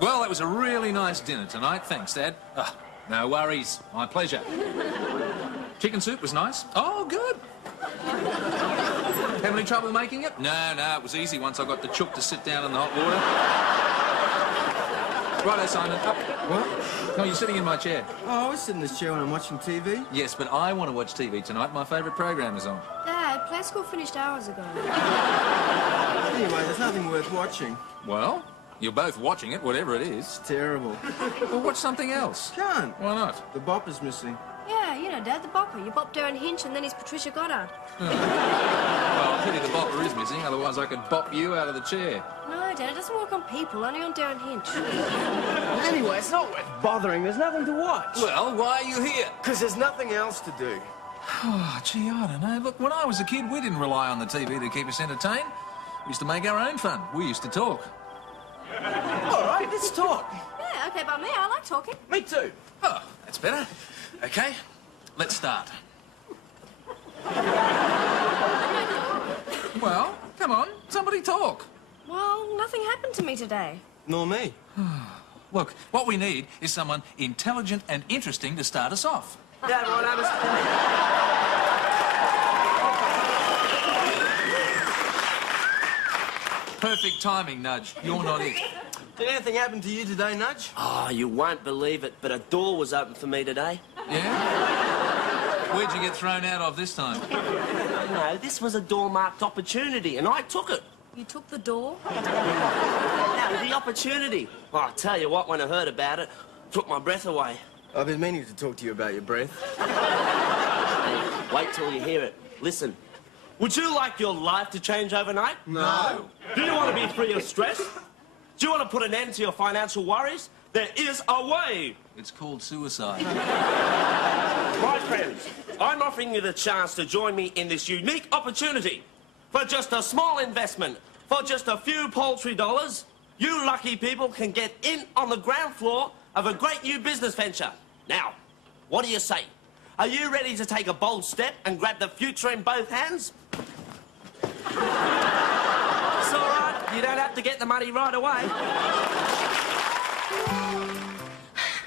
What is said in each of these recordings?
Well, that was a really nice dinner tonight. Thanks, Dad. Oh, no worries. My pleasure. Chicken soup was nice. Oh, good. Have any trouble making it? No, it was easy once I got the chook to sit down in the hot water. Righto, Simon. Up. What? No, you're sitting in my chair. Oh, I was sitting in this chair when I'm watching TV. Yes, but I want to watch TV tonight. My favourite program is on. Dad, play school finished hours ago. Anyway, there's nothing worth watching. Well, you're both watching it, whatever it is. It's terrible. Well, watch something else. Can't. Why not? The bop is missing. Yeah, you know, Dad, the bopper. You bopped Darren Hinch and then he's Patricia Goddard. Well, pity the bopper is missing, otherwise I could bop you out of the chair. No, Dad, it doesn't work on people, only on Darren Hinch. Anyway, it's not worth bothering. There's nothing to watch. Well, why are you here? Because there's nothing else to do. Oh, gee, I don't know. Look, when I was a kid, we didn't rely on the TV to keep us entertained. We used to make our own fun. We used to talk. All right, let's talk. Yeah, okay, by me, I like talking. Me too. Oh, that's better. Okay, let's start. Well, come on, somebody talk. Well, nothing happened to me today. Nor me. Look, what we need is someone intelligent and interesting to start us off. Yeah, right, Alice. Perfect timing, Nudge. You're not it. Did anything happen to you today, Nudge? Oh, you won't believe it, but a door was open for me today. Yeah? Where'd you get thrown out of this time? No, this was a door-marked opportunity, and I took it. You took the door? No, the opportunity. Well, I'll tell you what, when I heard about it, took my breath away. I've been meaning to talk to you about your breath. Wait till you hear it. Listen. Would you like your life to change overnight? No. Do you want to be free of stress? Do you want to put an end to your financial worries? There is a way. It's called suicide. My friends, I'm offering you the chance to join me in this unique opportunity. For just a small investment, for just a few paltry dollars, you lucky people can get in on the ground floor of a great new business venture. Now, what do you say? Are you ready to take a bold step and grab the future in both hands? It's all right. You don't have to get the money right away.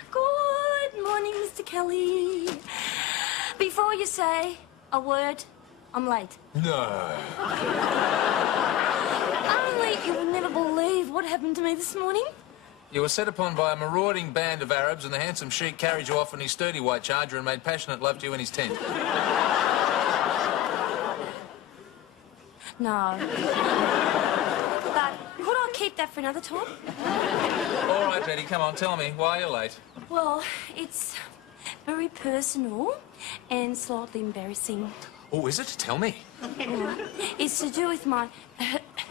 Good morning, Mr. Kelly. Before you say a word, I'm late. No. Only you will never believe what happened to me this morning. You were set upon by a marauding band of Arabs, and the handsome sheik carried you off in his sturdy white charger and made passionate love to you in his tent. No. But could I keep that for another time? All right, Betty, come on, tell me, why are you late? Well, it's very personal and slightly embarrassing. Oh, is it? Tell me. It's to do with my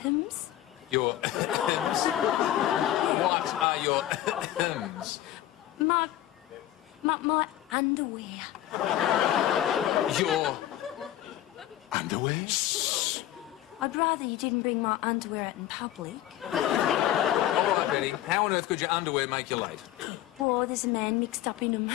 hymns. Your hymns? What are your hymns? My underwear. Your underwear? I'd rather you didn't bring my underwear out in public. All right, Betty, how on earth could your underwear make you late? Well, there's a man mixed up in them.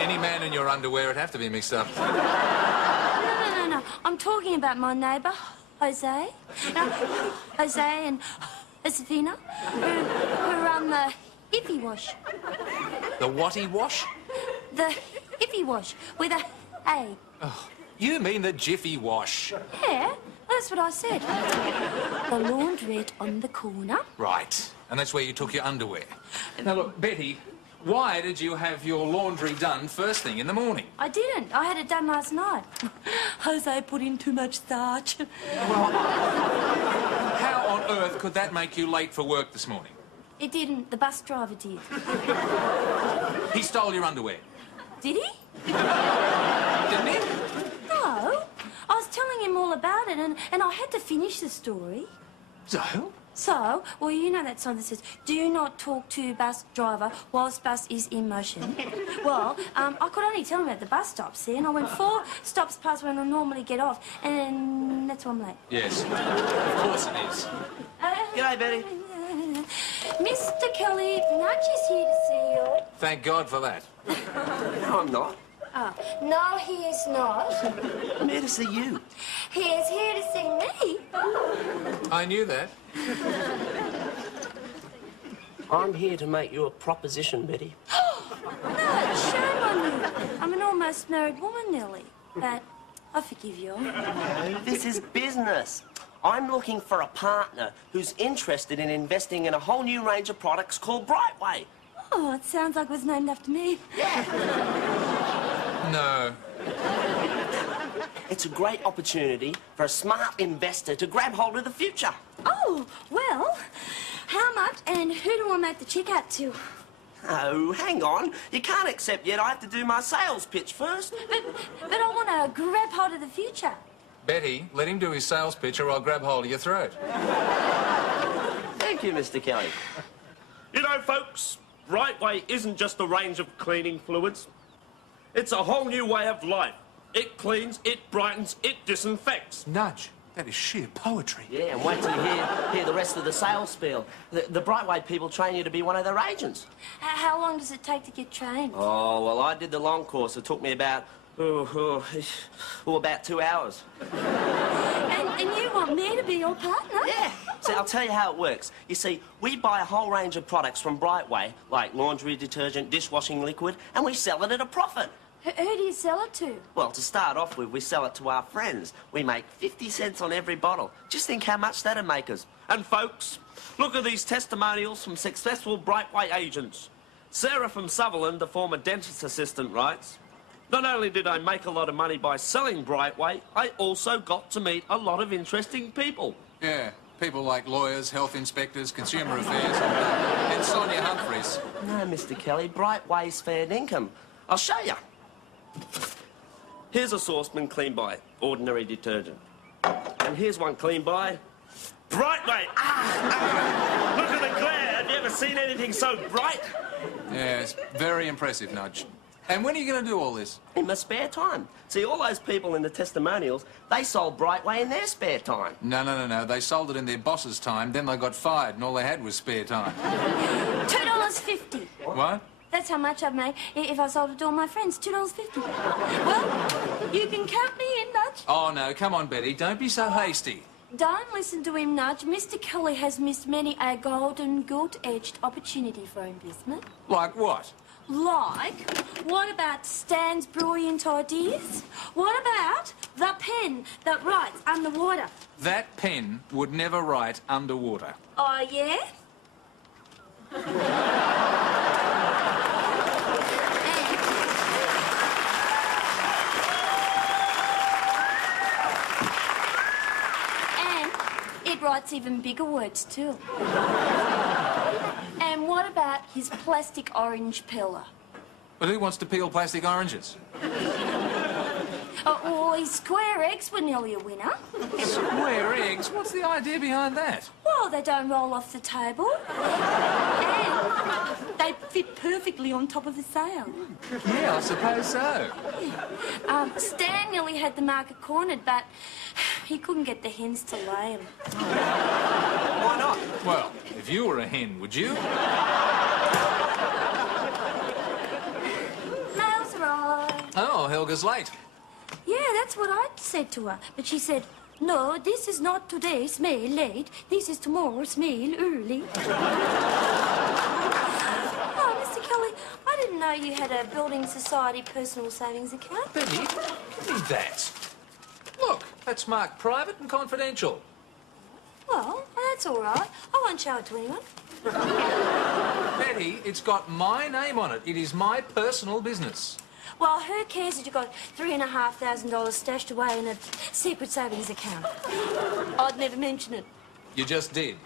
Any man in your underwear would have to be mixed up. No. I'm talking about my neighbour, Jose. Jose and Josefina, who run the hippie wash. The whatty wash? The hippie wash with a A. Oh, you mean the jiffy wash? Yeah, that's what I said. The laundrette on the corner. Right, and that's where you took your underwear. Now, look, Betty, why did you have your laundry done first thing in the morning? I didn't. I had it done last night. Jose put in too much starch. How on earth could that make you late for work this morning? It didn't. The bus driver did. He stole your underwear. Did he? Didn't he? No. I was telling him all about it, and I had to finish the story. So? Well, you know that sign that says, do not talk to bus driver whilst bus is in motion. Well, I could only tell him at the bus stops, see, and I went 4 stops past when I normally get off, and that's why I'm late. Yes, of course it is. G'day, Betty. Mr. Kelly, Nudge is here to see you. Thank God for that. No, I'm not. Oh, no, he is not. I'm here to see you. He is here to see me. I knew that. I'm here to make you a proposition, Betty. No, shame on you. I'm an almost married woman, Nellie. But I forgive you. This is business. I'm looking for a partner who's interested in investing in a whole new range of products called Brightway. Oh, it sounds like it was named after me. No. It's a great opportunity for a smart investor to grab hold of the future. Oh, well, how much and who do I make the check out to? Oh, hang on. You can't accept yet. I have to do my sales pitch first. But I want to grab hold of the future. Betty, let him do his sales pitch or I'll grab hold of your throat. Thank you, Mr. Kelly. You know, folks, Brightway isn't just a range of cleaning fluids. It's a whole new way of life. It cleans, it brightens, it disinfects. Nudge, that is sheer poetry. Yeah, and wait till you hear the rest of the sales spiel. The Brightway people train you to be one of their agents. How long does it take to get trained? Oh, well, I did the long course. It took me about, about 2 hours. And you want me to be your partner? Yeah. See, I'll tell you how it works. You see, we buy a whole range of products from Brightway, like laundry detergent, dishwashing liquid, and we sell it at a profit. Who do you sell it to? Well, to start off with, we sell it to our friends. We make 50 cents on every bottle. Just think how much that'd make us. And folks, look at these testimonials from successful Brightway agents. Sarah from Sutherland, the former dentist assistant, writes, "Not only did I make a lot of money by selling Brightway, I also got to meet a lot of interesting people." Yeah, people like lawyers, health inspectors, consumer affairs, and Sonia Humphreys. No, Mr. Kelly, Brightway's fair income. I'll show you. Here's a saucepan cleaned by ordinary detergent. And here's one cleaned by Brightway. Look at the glare. Have you ever seen anything so bright? Yeah, it's very impressive, Nudge. And when are you going to do all this? In my spare time. See, all those people in the testimonials, they sold Brightway in their spare time. No. They sold it in their boss's time, then they got fired, and all they had was spare time. $2.50. What? That's how much I'd make if I sold it to all my friends. $2.50. Well, you can count me in, Nudge. Oh, no, come on, Betty. Don't be so hasty. Don't listen to him, Nudge. Mr. Kelly has missed many a golden, gilt-edged opportunity for investment. Like what? Like, what about Stan's brilliant ideas? What about the pen that writes underwater? That pen would never write underwater. Oh, yeah? And it writes even bigger words, too. And what about his plastic orange peeler? But who wants to peel plastic oranges? Well, his square eggs were nearly a winner. Square eggs? What's the idea behind that? Well, they don't roll off the table. And they fit perfectly on top of the sail. Yeah, I suppose so. Stan nearly had the market cornered, but he couldn't get the hens to lay them. Why not? Well, if you were a hen, would you? Nails right. Oh, Helga's late. Yeah, that's what I said to her. But she said, "No, this is not today, smell late. This is tomorrow, smell early." Oh, Mr. Kelly, I didn't know you had a building society personal savings account. Betty, give me that. Look, that's marked private and confidential. Well, that's all right. I won't show it to anyone. Betty, it's got my name on it. It is my personal business. Well, who cares that you got $3,500 stashed away in a secret savings account? I'd never mention it. You just did.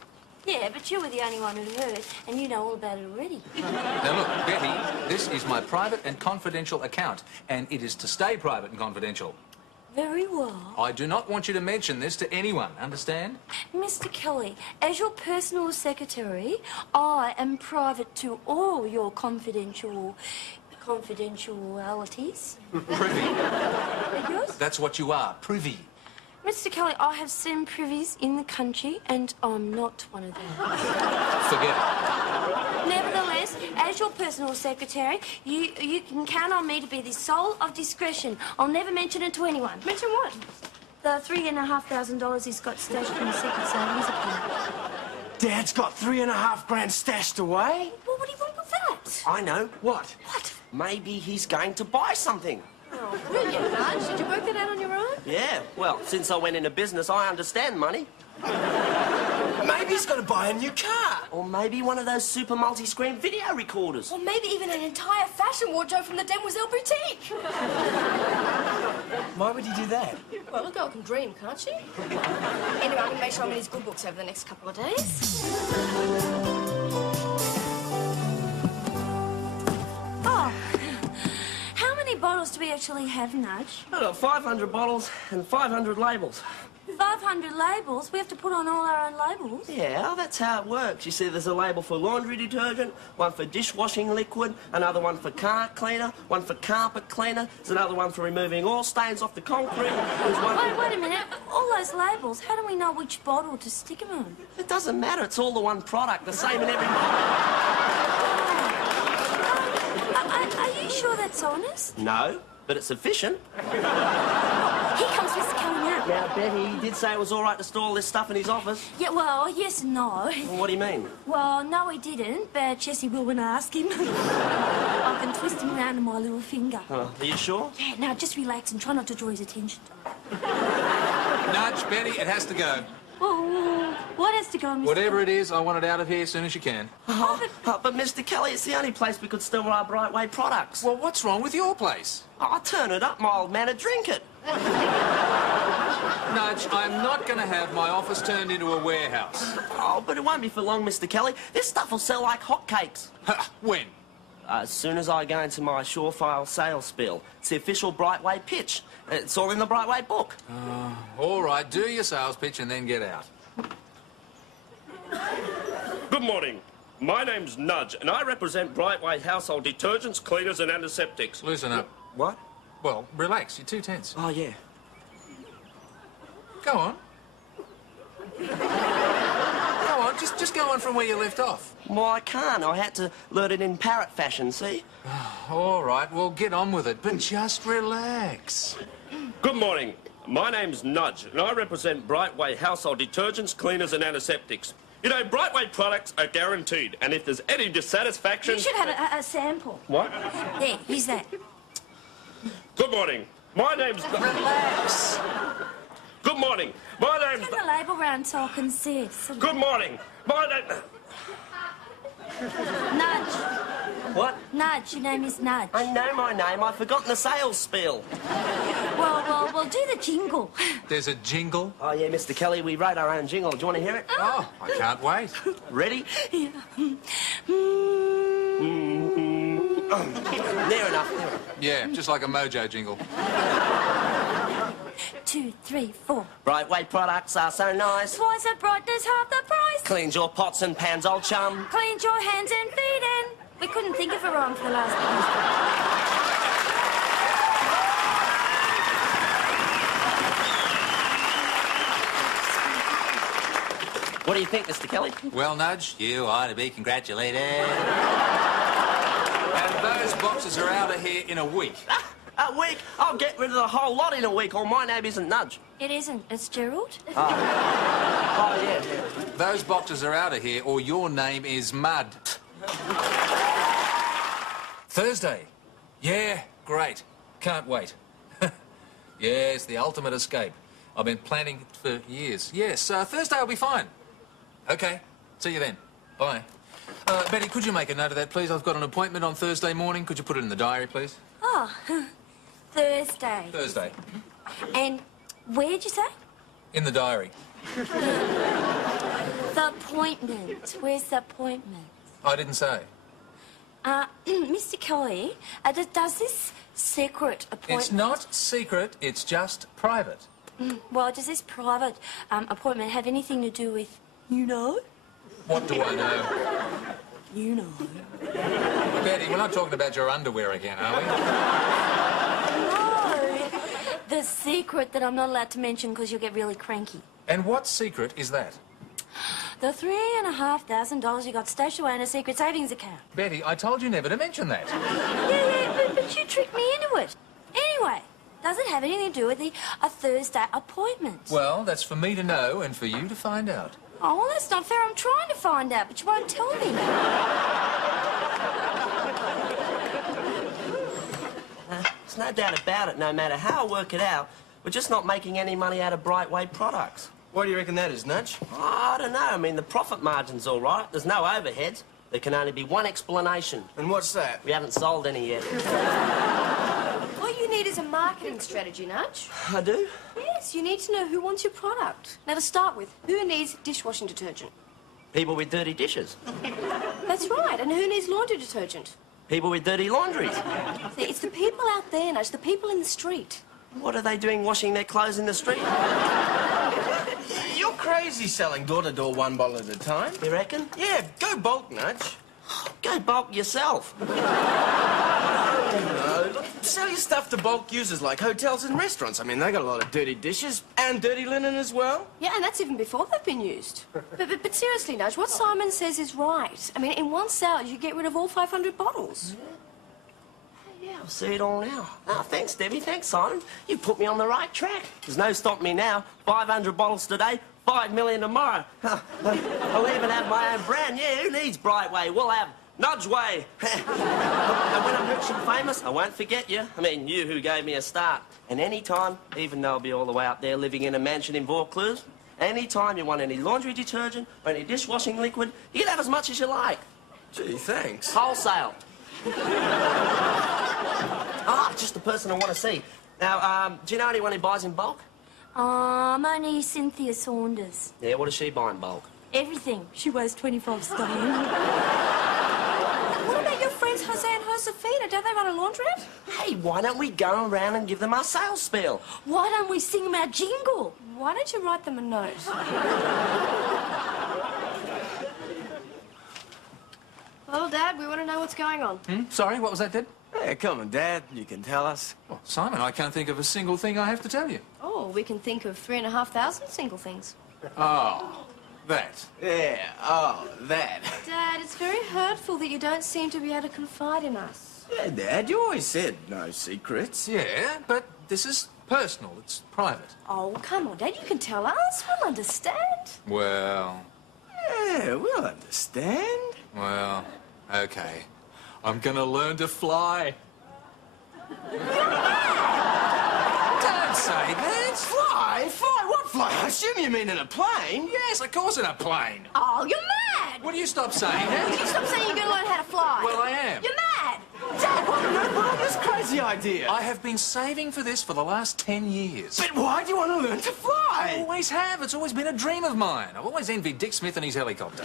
Yeah, but you were the only one who heard, and you know all about it already. Now look, Betty, this is my private and confidential account, and it is to stay private and confidential. Very well. I do not want you to mention this to anyone, understand? Mr. Kelly, as your personal secretary, I am private to all your confidentialities. Privy. Yours? That's what you are, privy. Mr. Kelly, I have 7 privies in the country, and I'm not one of them. Forget it. Nevertheless, as your personal secretary, you can count on me to be the soul of discretion. I'll never mention it to anyone. Mention what? The $3,500 he's got stashed in the secret savings account. Dad's got $3.5 grand stashed away. What would he want with that? I know. What? What? Maybe he's going to buy something. Oh, brilliant, Nudge. Did you work that out on your own? Yeah, well, since I went into business, I understand money. Maybe he's going to buy a new car. Or maybe one of those super multi-screen video recorders. Or maybe even an entire fashion wardrobe from the Demoiselle Boutique. Why would he do that? Well, a girl can dream, can't she? Anyway, I'm going to make sure I'm in his good books over the next couple of days. Oh, how many bottles do we actually have, Nudge? I've got 500 bottles and 500 labels. 500 labels? We have to put on all our own labels? Yeah, that's how it works. You see, there's a label for laundry detergent, one for dishwashing liquid, another one for car cleaner, one for carpet cleaner, there's another one for removing oil stains off the concrete. There's one Wait a minute. All those labels, how do we know which bottle to stick them on? It doesn't matter. It's all the one product, the same in every bottle. Are you sure that's honest? No, but it's efficient. Here comes Mr. Kelly now. Now, Betty did say it was all right to store all this stuff in his office. Yeah, well, yes and no. Well, what do you mean? Well, no, he didn't, but Jessie will when I ask him. I can twist him around in my little finger. Are you sure? Yeah, now just relax and try not to draw his attention. Nudge, Betty, it has to go. Oh, what has to go, Mr. Whatever it is, I want it out of here as soon as you can. But Mr. Kelly, it's the only place we could store our Brightway products. Well, what's wrong with your place? I'll turn it up, my old man, and drink it. Nudge, I'm not going to have my office turned into a warehouse. Oh, but it won't be for long, Mr. Kelly. This stuff will sell like hotcakes. When? As soon as I go into my Surefire sales spiel. It's the official Brightway pitch. It's all in the Brightway book. All right, do your sales pitch and then get out. Good morning. My name's Nudge, and I represent Brightway household detergents, cleaners, and antiseptics. Loosen up. What? Well, relax. You're too tense. Oh, yeah. Go on. Go on. Just go on from where you left off. Well, I can't. I had to learn it in parrot fashion, see? All right, well, get on with it, but just relax. Good morning. My name's Nudge, and I represent Brightway household detergents, cleaners, and antiseptics. You know, Brightway products are guaranteed, and if there's any dissatisfaction... You should have a sample. What? There, use that. Good morning. My name's... Relax. Good morning. My name's... Turn the label round so I can see it. So... Good morning. My name... Nudge. What? Nudge. Your name is Nudge. I know my name. I've forgotten the sales spiel. Well, do the jingle. There's a jingle. Oh, yeah, Mr. Kelly, we wrote our own jingle. Do you want to hear it? Oh, I can't wait. Ready? Yeah. Near enough. Yeah, just like a Mojo jingle. 2, 3, 4. Brightway products are so nice. Twice the brightness, half the price. Cleans your pots and pans, old chum. Cleaned your hands and feet in. We couldn't think of a rhyme for the last one. What do you think, Mr. Kelly? Well, Nudge, you ought to be congratulated. And those boxes are out of here in a week. A week? I'll get rid of the whole lot in a week, or my name isn't Nudge. It isn't. It's Gerald. Oh, yeah. Those boxes are out of here, or your name is Mud. Thursday. Yeah, great. Can't wait. Yeah, it's the ultimate escape. I've been planning it for years. Yes, Thursday will be fine. OK, see you then. Bye. Betty, could you make a note of that, please? I've got an appointment on Thursday morning. Could you put it in the diary, please? Oh, Thursday. Thursday. And where'd you say? In the diary. The appointment. Where's the appointment? I didn't say. Mr. Kelly, does this secret appointment... It's not secret, it's just private. Well, does this private appointment have anything to do with... You know? What do I know? You know. Betty, we're not talking about your underwear again, are we? No. The secret that I'm not allowed to mention because you'll get really cranky. And what secret is that? The $3,500 you got stashed away in a secret savings account. Betty, I told you never to mention that. Yeah, but you tricked me into it. Anyway, does it have anything to do with a Thursday appointment? Well, that's for me to know and for you to find out. Oh, well, that's not fair. I'm trying to find out, but you won't tell me. There's no doubt about it, no matter how I work it out, we're just not making any money out of Brightway products. What do you reckon that is, Nudge? I don't know. I mean, the profit margin's all right. There's no overheads. There can only be one explanation. And what's that? We haven't sold any yet. All you need is a marketing strategy, Nudge. I do? Yes, you need to know who wants your product. Now, to start with, who needs dishwashing detergent? People with dirty dishes. That's right. And who needs laundry detergent? People with dirty laundries. See, it's the people out there, Nudge, the people in the street. What are they doing washing their clothes in the street? You're crazy selling door-to-door one bottle at a time. You reckon? Yeah, go bulk, Nudge. Go bulk yourself. No, look, sell your stuff to bulk users like hotels and restaurants. I mean, they got a lot of dirty dishes and dirty linen as well. Yeah, and that's even before they've been used. But seriously, Nudge, what Simon says is right. I mean, in one sale, you get rid of all 500 bottles. Yeah, I see it all now. Oh, thanks, Debbie. Thanks, Simon. You put me on the right track. There's no stopping me now. 500 bottles today, 5 million tomorrow. I'll even have my own brand. Yeah, who needs Brightway? We'll have Nudgeway. And when I'm rich and famous, I won't forget you. I mean, you who gave me a start. And any time, even though I'll be all the way out there living in a mansion in Vaucluse, any time you want any laundry detergent or any dishwashing liquid, you can have as much as you like. Gee, thanks. Wholesale. Ah, just the person I want to see. Now, do you know anyone who buys in bulk? I'm only Cynthia Saunders. Yeah, what does she buy in bulk? Everything. She weighs 25 stone. What about your friends Jose and Josefina? Don't they run a laundrette? Hey, why don't we go around and give them our sales spiel? Why don't we sing them our jingle? Why don't you write them a note? Well, Dad, we want to know what's going on. Sorry, what was that, Dad? Hey, come on, Dad. You can tell us. Well, Simon, I can't think of a single thing I have to tell you. Oh, we can think of 3,500 single things. Oh, that. Yeah, oh, that. Dad, it's very hurtful that you don't seem to be able to confide in us. Yeah, Dad, you always said no secrets. Yeah, but this is personal. It's private. Oh, come on, Dad, you can tell us. We'll understand. Well, Yeah, we'll understand. well, okay. I'm gonna learn to fly. Don't say that. Fly? Fly? What fly? I assume you mean in a plane. Yes, of course in a plane. Oh, you're mad! Will you stop saying that? Will you stop saying you're going to learn how to fly? Well, I am. You're mad! Dad, what? No, put on this crazy idea. I have been saving for this for the last 10 years. But why do you want to learn to I fly? always have. It's always been a dream of mine. I've always envied Dick Smith and his helicopter.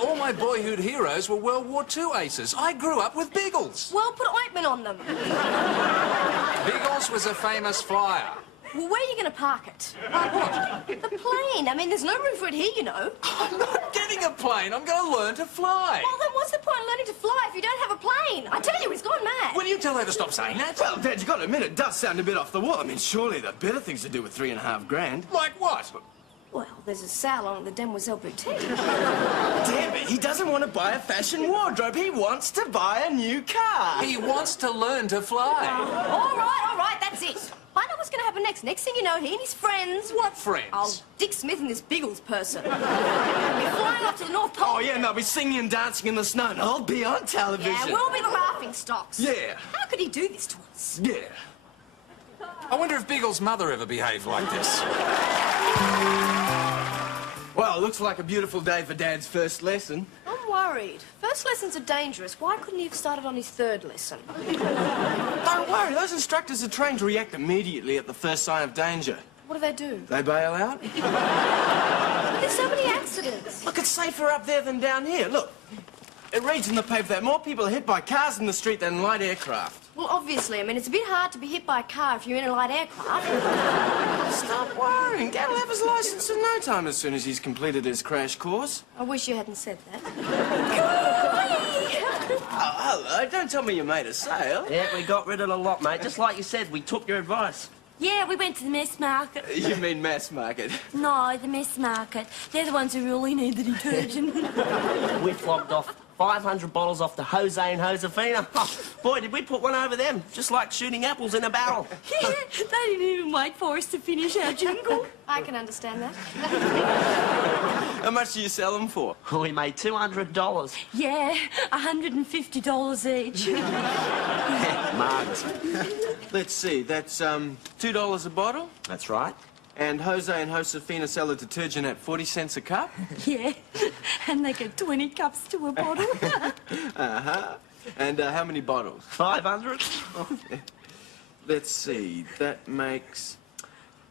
all my boyhood heroes were World War II aces. I grew up with Biggles. Well, put ointment on them. Biggles was a famous flyer. Well, where are you going to park it? What? The plane. I mean, there's no room for it here, you know. I'm not getting a plane. I'm going to learn to fly. Well, then what's the point of learning to fly if you don't have a plane? I tell you, he's gone mad. Will you tell her to stop saying that? Well, Dad, you got to admit, it does sound a bit off the wall. I mean, surely there are better things to do with $3.5 grand. Like what? Well, there's a sale on at the Demoiselle Boutique. Damn it, he doesn't want to buy a fashion wardrobe. He wants to buy a new car. He wants to learn to fly. All right, that's it. I know what's going to happen next. Next thing you know, he and his friends... What friends? Oh, Dick Smith and this Biggles person. We're flying off to the North Pole. Oh, yeah, and they'll be singing and dancing in the snow, and I'll be on television. Yeah, we'll be the laughing stocks. Yeah. How could he do this to us? Yeah. I wonder if Biggles' mother ever behaved like this. Well, looks like a beautiful day for Dad's first lesson. I'm worried. First lessons are dangerous. Why couldn't he have started on his third lesson? Don't worry, those instructors are trained to react immediately at the first sign of danger. What do they do? They bail out. There's so many accidents. Look, it's safer up there than down here. Look, it reads in the paper that more people are hit by cars in the street than in light aircraft. Well, obviously. I mean, it's a bit hard to be hit by a car if you're in a light aircraft. Stop worrying. Dad will have his license in no time as soon as he's completed his crash course. I wish you hadn't said that. Oh, hello. Don't tell me you made a sale. Yeah, we got rid of the lot, mate. Just like you said, we took your advice. Yeah, we went to the mess market. You mean mass market? No, the mess market. They're the ones who really need the detergent. We flogged off 500 bottles off the Jose and Josefina. Oh, boy, did we put one over them. Just like shooting apples in a barrel. Yeah, they didn't even wait for us to finish our jingle. I can understand that. How much do you sell them for? We made $200. Yeah, $150 each. Mugs. Let's see, that's $2 a bottle? That's right. And Jose and Josefina sell the detergent at 40 cents a cup? Yeah, and they get 20 cups to a bottle. Uh-huh. And how many bottles? 500. Let's see, that makes...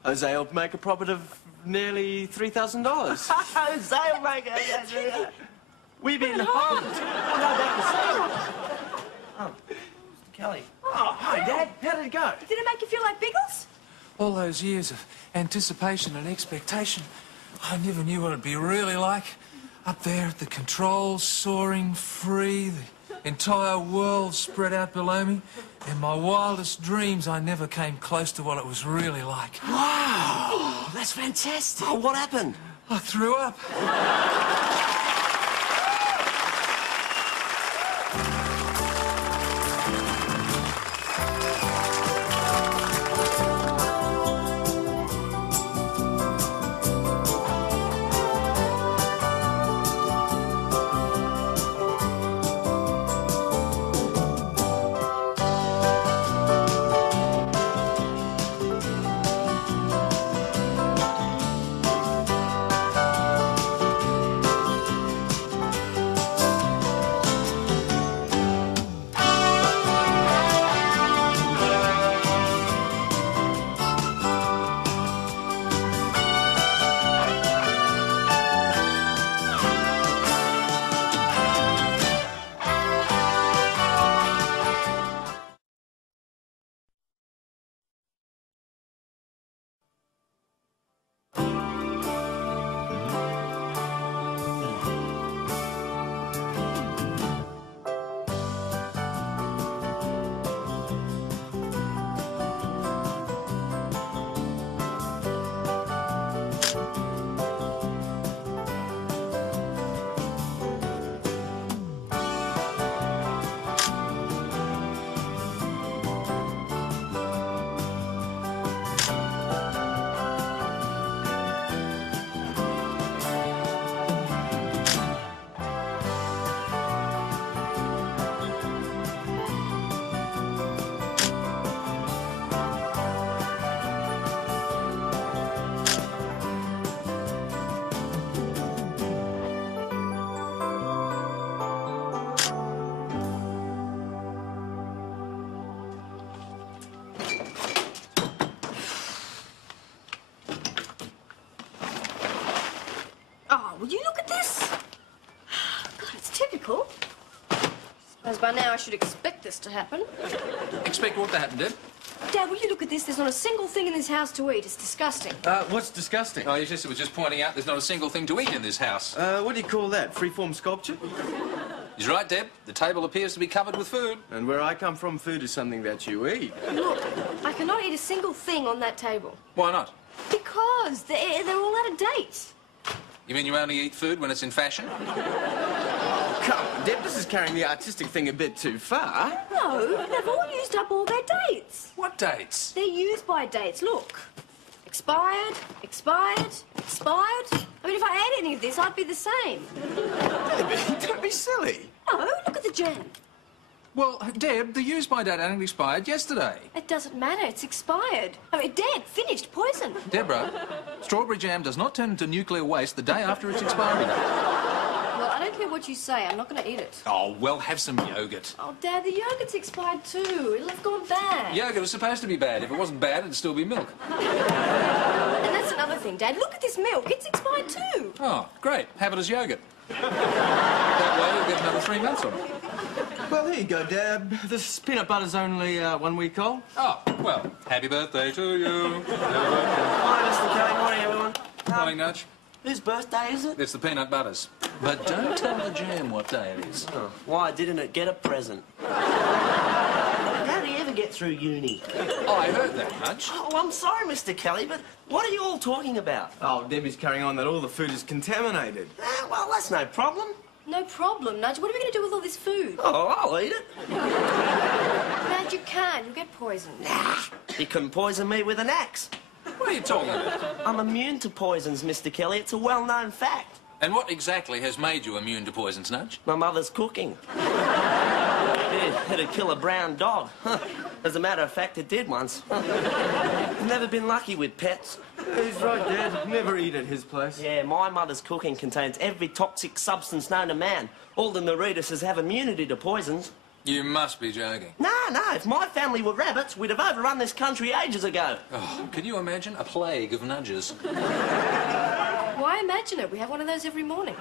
Jose will make a profit of nearly $3,000. Jose will make it. We've been honked. What about Oh, Mr. Kelly. Oh, hi, Dad. How did it go? Did it make you feel like Biggles? All those years of anticipation and expectation, I never knew what it'd be really like. Up there at the controls, soaring free, the entire world spread out below me. In my wildest dreams, I never came close to what it was really like. Wow, that's fantastic. Oh, what happened? I threw up. Will you look at this? God, it's typical. Suppose by now I should expect this to happen. Expect what to happen, Deb? Dad, will you look at this? There's not a single thing in this house to eat. It's disgusting. What's disgusting? Oh, your sister was just pointing out there's not a single thing to eat in this house. What do you call that? Freeform sculpture? He's right, Deb. The table appears to be covered with food. And where I come from, food is something that you eat. Look, I cannot eat a single thing on that table. Why not? Because they're all out of date. You mean you only eat food when it's in fashion? Come on, Deb, this is carrying the artistic thing a bit too far. No, they've all used up all their dates. What dates? They're used by dates. Look. Expired, expired, expired. I mean, if I ate any of this, I'd be the same. Debbie, don't be silly. No, look at the jam. Well, Deb, the use-by date only expired yesterday. It doesn't matter. It's expired. I mean, dead, finished, poison. Deborah, strawberry jam does not turn into nuclear waste the day after its expiry date. Well, I don't care what you say. I'm not going to eat it. Oh, well, have some yogurt. Oh, Dad, the yogurt's expired too. It'll have gone bad. Yogurt was supposed to be bad. If it wasn't bad, it'd still be milk. And that's another thing, Dad. Look at this milk. It's expired too. Oh, great. Have it as yogurt. That way you'll get another 3 months on it. Well, here you go, Deb. This peanut butter's only 1 week old. Oh, well, happy birthday to you. Hi, Mr. Kelly. Morning, everyone. Morning, Nudge. Whose birthday is it? It's the peanut butters. But don't tell the jam what day it is. Oh, why didn't it get a present? How do you ever get through uni? Oh, I heard that, Nudge. Oh, I'm sorry, Mr. Kelly, but what are you all talking about? Oh, Debbie's carrying on that all the food is contaminated. Well, that's no problem. No problem, Nudge. What are we going to do with all this food? Oh, I'll eat it. Nudge, you can't. You'll get poisoned. You couldn't poison me with an axe. What are you talking about? I'm immune to poisons, Mr. Kelly. It's a well-known fact. And what exactly has made you immune to poisons, Nudge? My mother's cooking. It'd kill a brown dog. As a matter of fact, it did once. I've never been lucky with pets. He's right, Dad. Never eat at his place. Yeah, my mother's cooking contains every toxic substance known to man. All the Neriduses have immunity to poisons. You must be joking. No, if my family were rabbits, we'd have overrun this country ages ago. Oh, could you imagine a plague of nudges? Why imagine it? We have one of those every morning.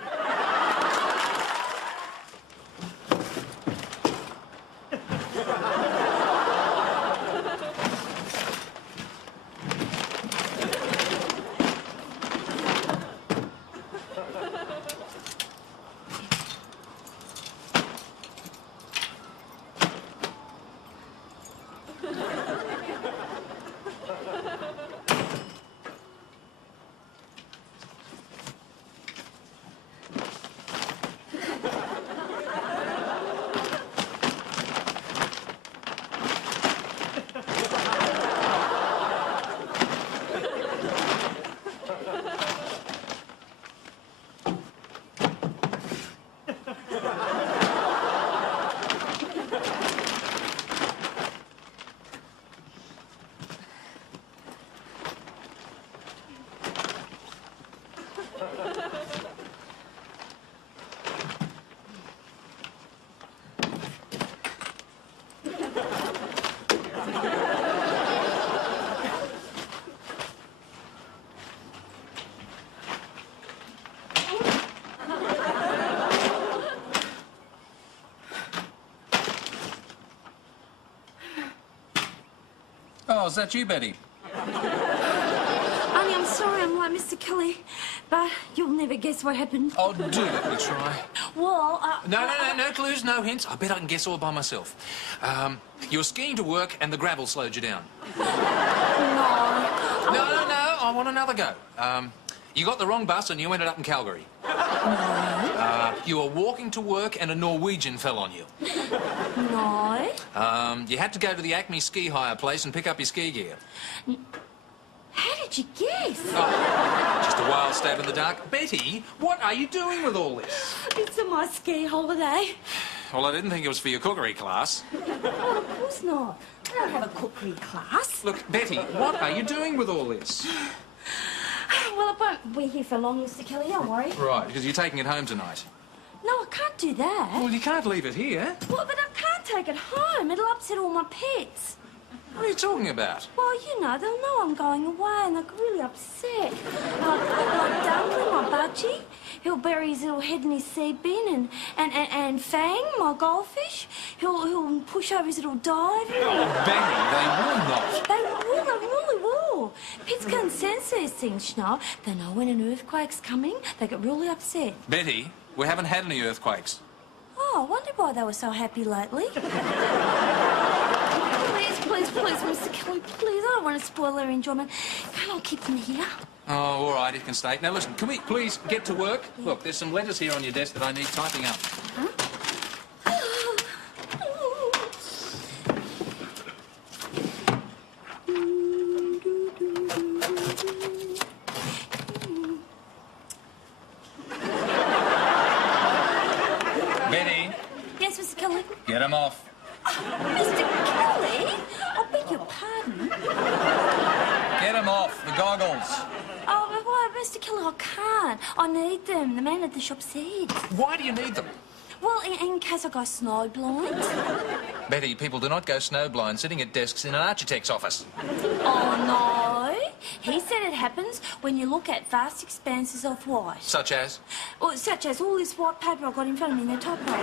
Oh, is that you, Betty? Honey, I'm sorry I'm late, Mr. Kelly, but you'll never guess what happened. Oh, do let me try. Well, No clues, no hints. I bet I can guess all by myself. You were skiing to work and the gravel slowed you down. No. No, I want another go. You got the wrong bus and you ended up in Calgary. No. You were walking to work and a Norwegian fell on you. No. You had to go to the Acme ski hire place and pick up your ski gear. How did you guess? Oh, just a wild stab in the dark. Betty, what are you doing with all this? It's my ski holiday. Well, I didn't think it was for your cookery class. Oh, of course not. I don't have a cookery class. Look, Betty, what are you doing with all this? Well, I won't be here for long, Mr. Kelly, don't worry. Right, because you're taking it home tonight. No, I can't do that. Well, you can't leave it here. Well, but I can't take it home. It'll upset all my pets. What are you talking about? Well, you know, they'll know I'm going away and they'll get really upset. Like Dumpling, my budgie, he'll bury his little head in his seed bin, and Fang, my goldfish, he'll push over his little dive. Benny, they will not. They really will. Pets can't sense these things, you know. They know when an earthquake's coming, they get really upset. Betty, we haven't had any earthquakes. Oh, I wonder why they were so happy lately. Please, Mr. Kelly, please, I don't want to spoil their enjoyment. Can't I keep them here? Oh, all right, it can stay. Now, listen, can we please get to work? Look, there's some letters here on your desk that I need typing up. Betty, Yes, Mr. Kelly. get them off. Mr. Kelly? I beg your pardon. Get them off, the goggles. Oh, but why, Mr. Kelly, I can't. I need them. The man at the shop said. Why do you need them? Well, in case I go snowblind. Betty, people do not go snowblind sitting at desks in an architect's office. Oh, no. He said it happens when you look at vast expanses of white. Such as? Well, such as all this white paper I've got in front of me in the top rack.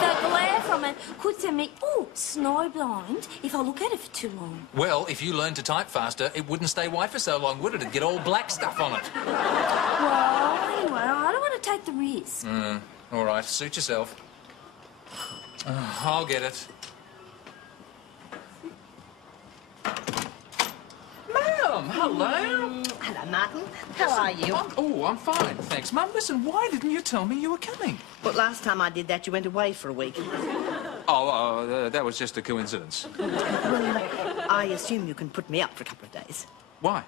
The glare from it could send me, snowblind if I look at it for too long. Well, if you learned to type faster, it wouldn't stay white for so long, would it? It'd get all black stuff on it. Well, anyway, I don't want to take the risk. All right, suit yourself. I'll get it. Ma'am, hello. hello, Martin. How are you? I'm fine, thanks. Mum, listen, why didn't you tell me you were coming? Well, last time I did that, you went away for a week. That was just a coincidence. I assume you can put me up for a couple of days. Why?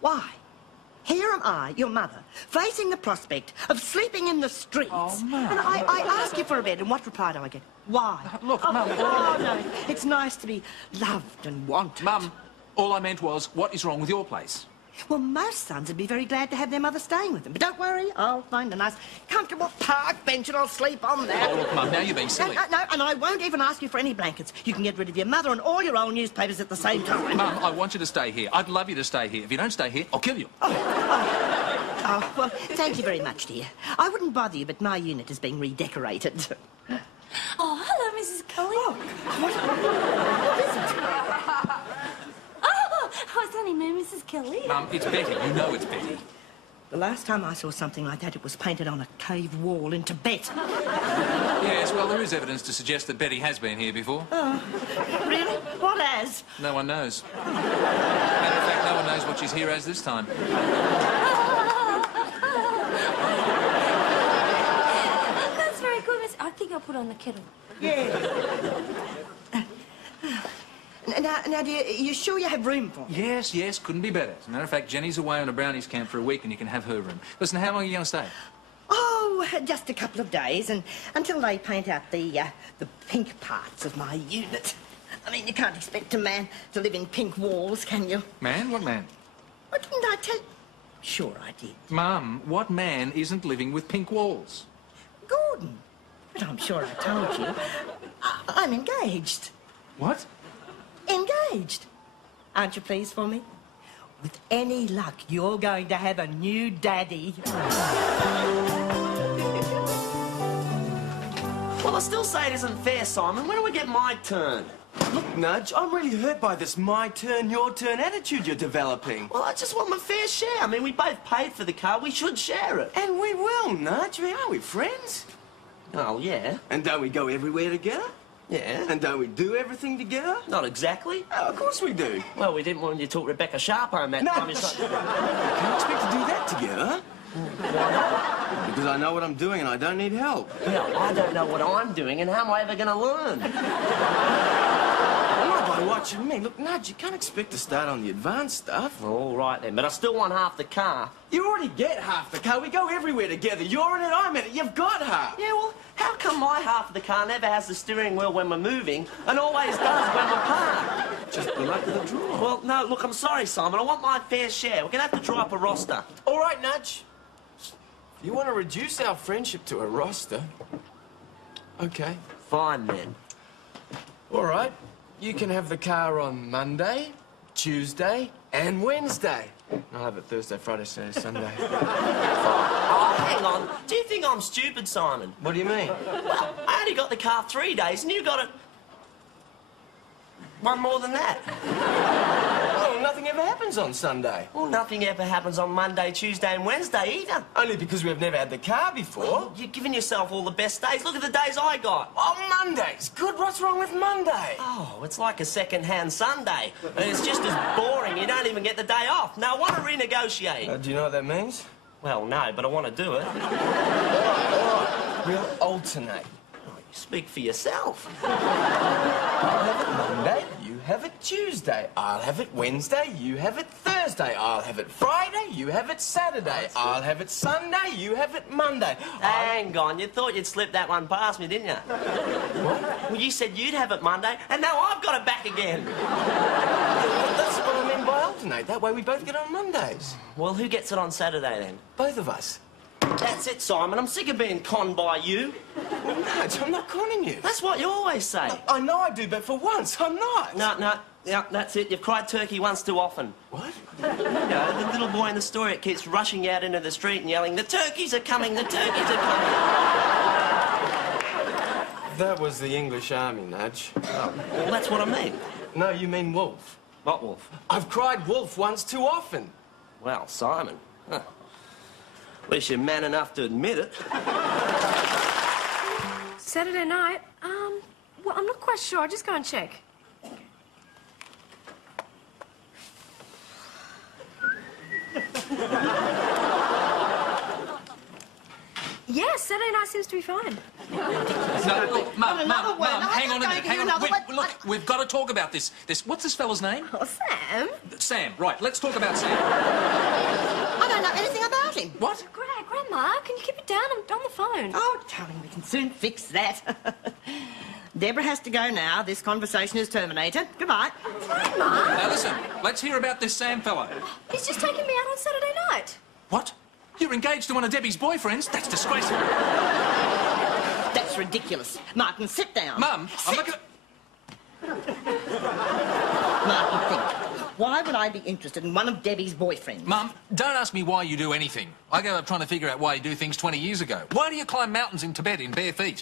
Why? Here am I, your mother, facing the prospect of sleeping in the streets. Oh, Mum. And I ask you for a bed, and what reply do I get? Why? Look, Mum... Oh, no, it's nice to be loved and wanted. Mum, all I meant was, what is wrong with your place? Well, most sons would be very glad to have their mother staying with them. But don't worry, I'll find a nice, comfortable park bench and I'll sleep on that. Oh, look, Mum, now you're being silly. No, and I won't even ask you for any blankets. You can get rid of your mother and all your old newspapers at the same time. Mum, I want you to stay here. I'd love you to stay here. If you don't stay here, I'll kill you. Oh, well, thank you very much, dear. I wouldn't bother you, but my unit is being redecorated. Oh, hello, Mrs. Cully. Oh, what is it? Oh, it's only me, Mrs. Kelly. Mum, it's Betty. You know it's Betty. The last time I saw something like that, it was painted on a cave wall in Tibet. Yes, well, there is evidence to suggest that Betty has been here before. Really? What as? No one knows. Matter of fact, no one knows what she's here as this time. That's very good, Miss. I think I'll put on the kettle. Yeah. Now, dear, you sure you have room for me? Yes, couldn't be better. As a matter of fact, Jenny's away on a brownies camp for a week and you can have her room. Listen, how long are you going to stay? Oh, just a couple of days, and until they paint out the pink parts of my unit. I mean, you can't expect a man to live in pink walls, can you? Man? What man? What didn't I tell you? Sure I did. Mum, what man isn't living with pink walls? Gordon. But I'm sure I told you. I'm engaged. What? Engaged. Aren't you pleased for me? With any luck, you're going to have a new daddy. Well, I still say it isn't fair, Simon. When do we get my turn? Look, Nudge, I'm really hurt by this my turn, your turn attitude you're developing. Well, I just want my fair share. I mean, we both paid for the car. We should share it. And we will, Nudge. Are we friends? Oh, yeah. And don't we go everywhere together? Yeah. And don't we do everything together? Not exactly. Oh, of course we do. Well, we didn't want you to talk Rebecca Sharp home that time. It's like... Can't expect to do that together. Because I know what I'm doing and I don't need help. Well, I don't know what I'm doing, and how am I ever going to learn? Not by watching me. Look, Nudge, you can't expect to start on the advanced stuff. All right, then. But I still want half the car. You already get half the car. We go everywhere together. You're in it, I'm in it. You've got half. Yeah, well, how come my half of the car never has the steering wheel when we're moving and always does when we're parked? Just the luck of the draw. Well, no, look, I'm sorry, Simon. I want my fair share. We're going to have to draw up a roster. All right, Nudge. You want to reduce our friendship to a roster? Okay. Fine, then. All right. You can have the car on Monday, Tuesday, and Wednesday. I'll have it Thursday, Friday, Saturday, Sunday. Oh, hang on. Do you think I'm stupid, Simon? What do you mean? Well, I only got the car 3 days, and you got it... one more than that. Oh, nothing ever happens on Sunday. Well, nothing ever happens on Monday, Tuesday, and Wednesday either. Only because we've never had the car before. You're giving yourself all the best days. Look at the days I got. Oh, Monday's good. What's wrong with Monday? Oh, it's like a second-hand Sunday. And it's just as boring. You don't even get the day off. Now, I want to renegotiate. Do you know what that means? Well, no, but I want to do it. All right. We'll alternate. Speak for yourself. I'll have it Monday, you have it Tuesday. I'll have it Wednesday, you have it Thursday. I'll have it Friday, you have it Saturday. I'll have it Sunday, you have it Monday. Hang on, you thought you'd slip that one past me, didn't you? What? Well, you said you'd have it Monday, and now I've got it back again. That's what I mean by alternate. That way we both get on Mondays. Well, who gets it on Saturday, then? Both of us. That's it, Simon. I'm sick of being conned by you. Nudge, I'm not conning you. That's what you always say. I know I do, but for once, I'm not. No, that's it. You've cried turkey once too often. What? You know, the little boy in the story, it keeps rushing out into the street and yelling, "The turkeys are coming, the turkeys are coming." That was the English army, Nudge. Oh, well, that's what I mean. No, you mean wolf. What wolf? I've cried wolf once too often. Well, Simon. Huh. At least you're man enough to admit it. Saturday night? Well, I'm not quite sure. I'll just go and check. Yes, Saturday night seems to be fine. No, look, Mum, another Mum, one. Mum, I'm hang not on a going minute, to hang do on. another one. Look, we've got to talk about this. What's this fella's name? Oh, Sam. Sam, right, let's talk about Sam. I don't know anything about him. What? Grandma, can you keep it down? I'm on the phone. Oh, darling, we can soon fix that. Deborah has to go now. This conversation is terminated. Goodbye. Grandma, Now listen, let's hear about this Sam fellow. he's just taking me out on Saturday night. What? You're engaged to one of Debbie's boyfriends? That's disgraceful. That's ridiculous. Martin, sit down. Mum, I'm not gonna... Martin, think. Why would I be interested in one of Debbie's boyfriends? Mum, don't ask me why you do anything. I gave up trying to figure out why you do things 20 years ago. Why do you climb mountains in Tibet in bare feet?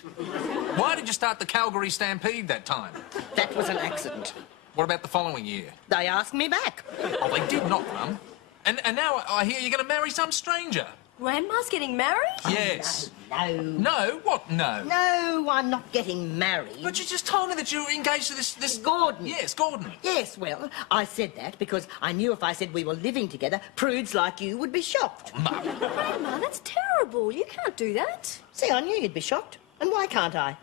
Why did you start the Calgary Stampede that time? That was an accident. What about the following year? They asked me back. Oh, they did not, Mum. And now I hear you're going to marry some stranger. Grandma's getting married? Yes. No. No? What no? No, I'm not getting married. But you just told me that you were engaged to this... Gordon. Yes, Gordon. Yes, well, I said that because I knew if I said we were living together, prudes like you would be shocked. Mum. Grandma, that's terrible. You can't do that. See, I knew you'd be shocked. And why can't I?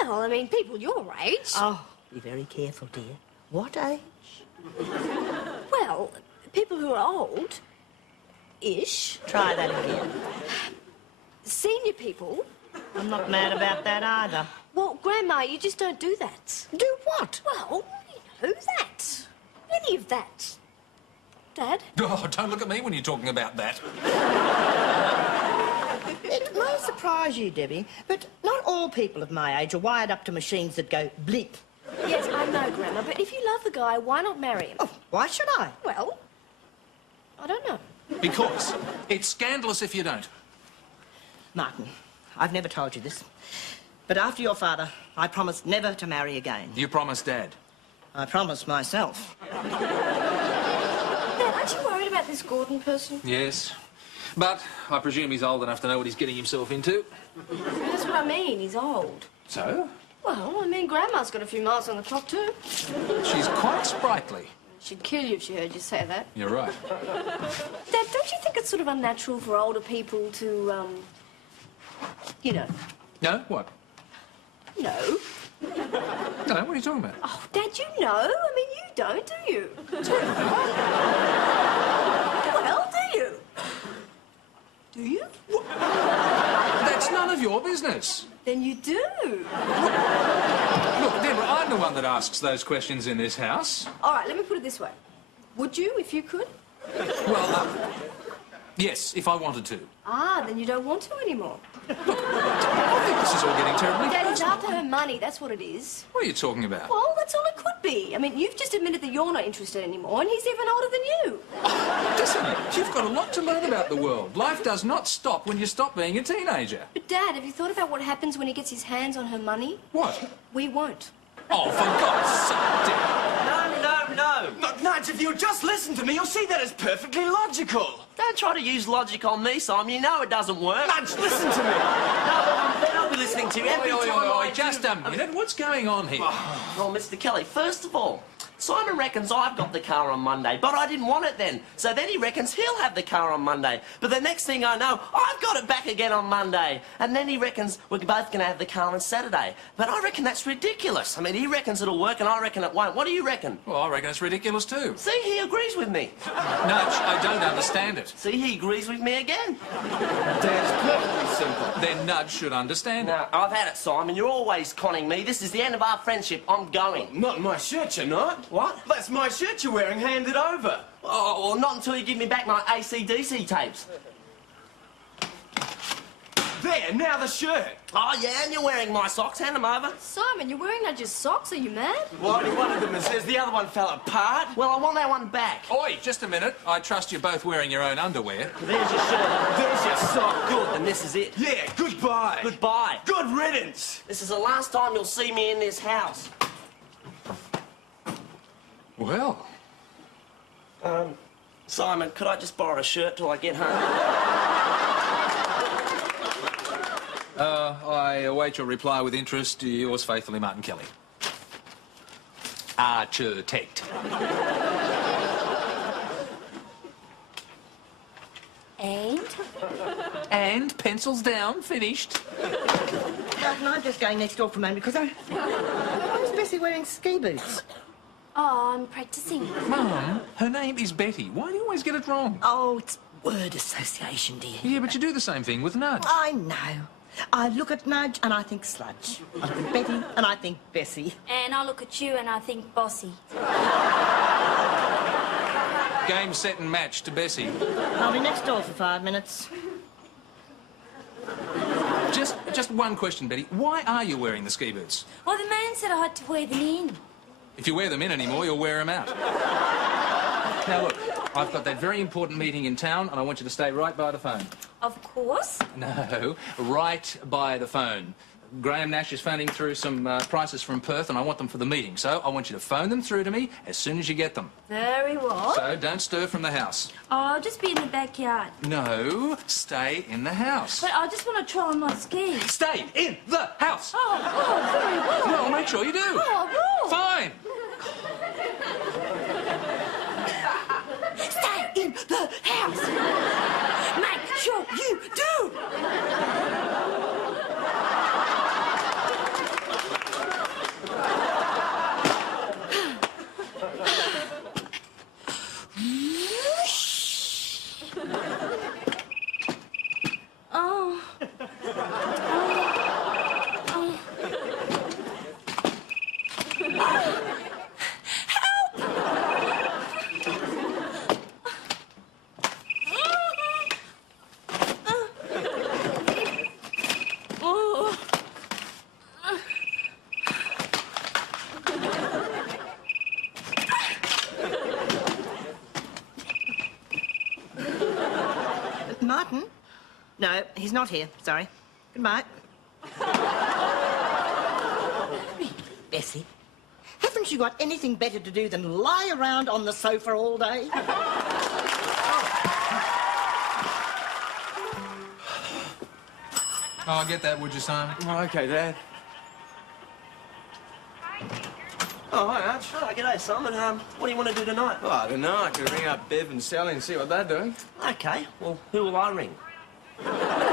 Well, I mean, people your age. Oh, be very careful, dear. What age? Well, people who are old. Ish. Try that again. Senior people. I'm not mad about that either. Well, Grandma, you just don't do that. Do what? Well, you know that. Any of that. Dad? Oh, don't look at me when you're talking about that. It may surprise you, Debbie, but not all people of my age are wired up to machines that go bleep. Yes, I know, Grandma, but if you love the guy, why not marry him? Oh, why should I? Well, I don't know. Because it's scandalous if you don't. Martin, I've never told you this, but after your father, I promised never to marry again. You promised Dad. I promised myself. Dad, aren't you worried about this Gordon person? Yes. But I presume he's old enough to know what he's getting himself into. That's what I mean, he's old. So? Well, I mean, Grandma's got a few miles on the clock, too. She's quite sprightly. She'd kill you if she heard you say that. You're right. Dad, don't you think it's sort of unnatural for older people to, you know... No? What? No. No, what are you talking about? Oh, Dad, you know. I mean, you don't, do you? Well, do you? Do you? That's none of your business. Then you do. Look, Deborah, I'm the one that asks those questions in this house. All right, let me put it this way. Would you, if you could? Well, yes, if I wanted to. Ah, then you don't want to anymore. I think this is all getting terribly Dad, it's personal. after her money, that's what it is. What are you talking about? Well, that's all it could be. I mean, you've just admitted that you're not interested anymore, and he's even older than you. Listen, you've got a lot to learn about the world. Life does not stop when you stop being a teenager. But, Dad, have you thought about what happens when he gets his hands on her money? What? We won't. Oh, for God's sake, Deborah. No. Look, Nudge, if you'll just listen to me, you'll see that it's perfectly logical. Don't try to use logic on me, Simon. You know it doesn't work. Nudge, listen to me. I'll be listening to you every Oi, time I do- just a minute. What's going on here? Well, Mr. Kelly, first of all, Simon reckons I've got the car on Monday, but I didn't want it then. So then he reckons he'll have the car on Monday. But the next thing I know, I've got it back again on Monday. And then he reckons we're both going to have the car on Saturday. But I reckon that's ridiculous. I mean, he reckons it'll work and I reckon it won't. What do you reckon? Well, I reckon it's ridiculous too. See, he agrees with me. Nudge, I don't understand it. See, he agrees with me again. Dad's perfectly simple. Then Nudge should understand it. Now, I've had it, Simon. You're always conning me. This is the end of our friendship. I'm going. Not my shirt, you're not. What? That's my shirt you're wearing. Hand it over. Oh, well, not until you give me back my AC/DC tapes. There, now the shirt. Oh, yeah, and you're wearing my socks. Hand them over. Simon, you're wearing Nudge's socks. Are you mad? Well, only one of them says the other one fell apart. Well, I want that one back. Oi, just a minute. I trust you're both wearing your own underwear. There's your shirt. There's your sock. Good, and this is it. Yeah, goodbye. Goodbye. Good riddance. This is the last time you'll see me in this house. Well, Simon, could I just borrow a shirt till I get home? I await your reply with interest. Yours faithfully, Martin Kelly. Architect. And And pencils down, finished. Martin, I'm just going next door for a moment because why is Bessie wearing ski boots? Oh, I'm practicing. Mum, her name is Betty. Why do you always get it wrong? Oh, it's word association, dear. Yeah, but you do the same thing with Nudge. I know. I look at Nudge and I think sludge. I look at Betty and I think Bessie. And I look at you and I think bossy. Game, set and match to Bessie. I'll be next door for 5 minutes. Just one question, Betty. Why are you wearing the ski boots? Well, the man said I had to wear them in. If you wear them in anymore, you'll wear them out. Now, look, I've got that very important meeting in town, and I want you to stay right by the phone. Of course. No, right by the phone. Graham Nash is phoning through some prices from Perth, and I want them for the meeting. So I want you to phone them through to me as soon as you get them. Very well. So don't stir from the house. Oh, I'll just be in the backyard. No, stay in the house. But I just want to try on my skis. Stay in the house. Oh, very well. Well, make sure you do. Oh, well. Fine. Stay in the house. Make sure you do. Oh. Martin? No, he's not here. Sorry. Goodbye. Bessie, haven't you got anything better to do than lie around on the sofa all day? Oh, I'll get that, would you, Simon? Oh, OK, Dad. Oh, hi, Arch. Oh, g'day, Simon. What do you want to do tonight? Oh, I don't know. I could ring up Bev and Sally and see what they're doing. OK, well, who will I ring? Oh,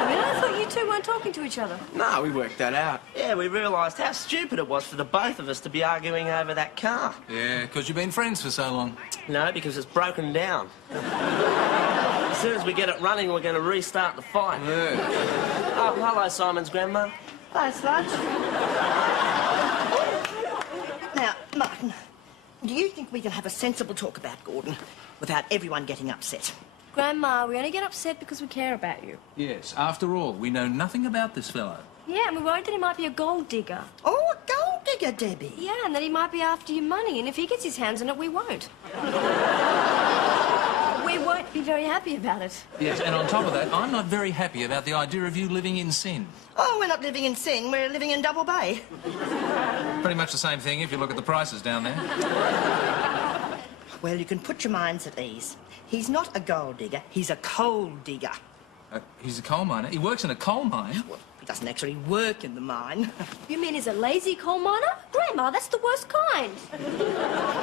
really? I thought you two weren't talking to each other. No, we worked that out. Yeah, we realised how stupid it was for the both of us to be arguing over that car. Yeah, because you've been friends for so long. No, because it's broken down. As soon as we get it running, we're going to restart the fight. Yeah. Oh, hello, Simon's grandma. Hi, Sludge. Now, Martin, do you think we can have a sensible talk about Gordon without everyone getting upset? Grandma, we only get upset because we care about you. Yes, after all, we know nothing about this fellow. Yeah, and we're worried that he might be a gold digger. Oh, a gold digger, Debbie. Yeah, and that he might be after your money, and if he gets his hands on it, we won't. We won't be very happy about it. Yes, and on top of that, I'm not very happy about the idea of you living in sin. Oh, we're not living in sin, we're living in Double Bay. Pretty much the same thing if you look at the prices down there. Well, you can put your minds at ease. He's not a gold digger, he's a coal digger. He's a coal miner. He works in a coal mine. Well, he doesn't actually work in the mine. You mean he's a lazy coal miner? Grandma, that's the worst kind.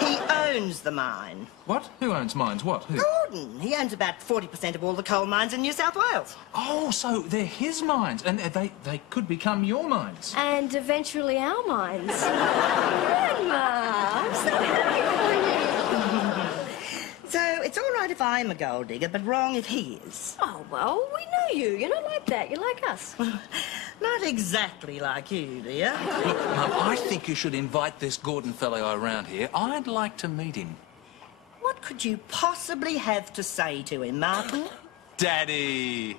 He owns the mine. What? Who owns mines? What? Who? Gordon. He owns about 40% of all the coal mines in New South Wales. Oh, so they're his mines, and they could become your mines. And eventually our minds. Grandma, I'm so happy for you. So it's all right if I'm a gold digger, but wrong if he is. Oh, well, we know you. You're not like that. You're like us. Not exactly like you, dear. Look, Mum, I think you should invite this Gordon fellow around here. I'd like to meet him. What could you possibly have to say to him, Martin? Daddy!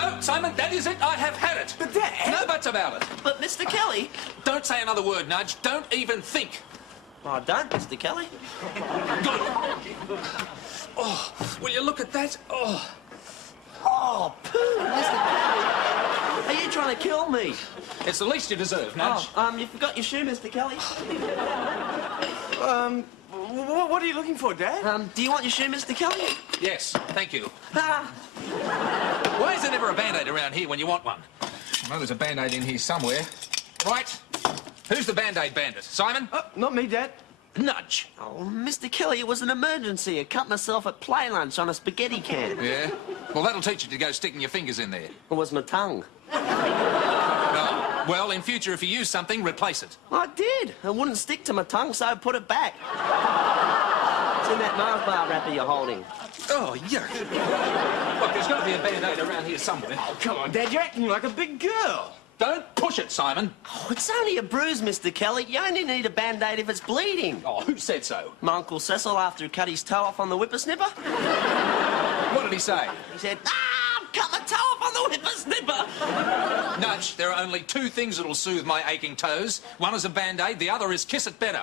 No, Simon, that is it. I have had it. But, Dad... No buts about it. But, Mr. Kelly... Don't say another word, Nudge. Don't even think. I don't, Mr. Kelly. Good. Oh, will you look at that? Oh. Oh, poo, Mr. Kelly. Are you trying to kill me? It's the least you deserve, Nudge. You forgot your shoe, Mr. Kelly. What are you looking for, Dad? Do you want your shoe, Mr. Kelly? Yes, thank you. Ah, Why is there never a Band-Aid around here when you want one? I know there's a Band-Aid in here somewhere. Right. Who's the Band-Aid bandit? Simon? Not me, Dad. Nudge. oh, Mr. Kelly, it was an emergency. I cut myself at play lunch on a spaghetti can. Yeah? Well, that'll teach you to go sticking your fingers in there. It was my tongue. No. Well, in future, if you use something, replace it. I did. It wouldn't stick to my tongue, so I put it back. It's in that Mars bar wrapper you're holding. Oh, yuck. Look, there's got to be a Band-Aid around here somewhere. Oh, come on, Dad, you're acting like a big girl. Don't push it, Simon. Oh, it's only a bruise, Mr. Kelly. You only need a Band-Aid if it's bleeding. Oh, who said so? My Uncle Cecil, after he cut his toe off on the whippersnipper, What did he say? he said, cut my toe off on the whippersnipper. Nudge, there are only two things that'll soothe my aching toes. One is a Band-Aid, the other is kiss it better.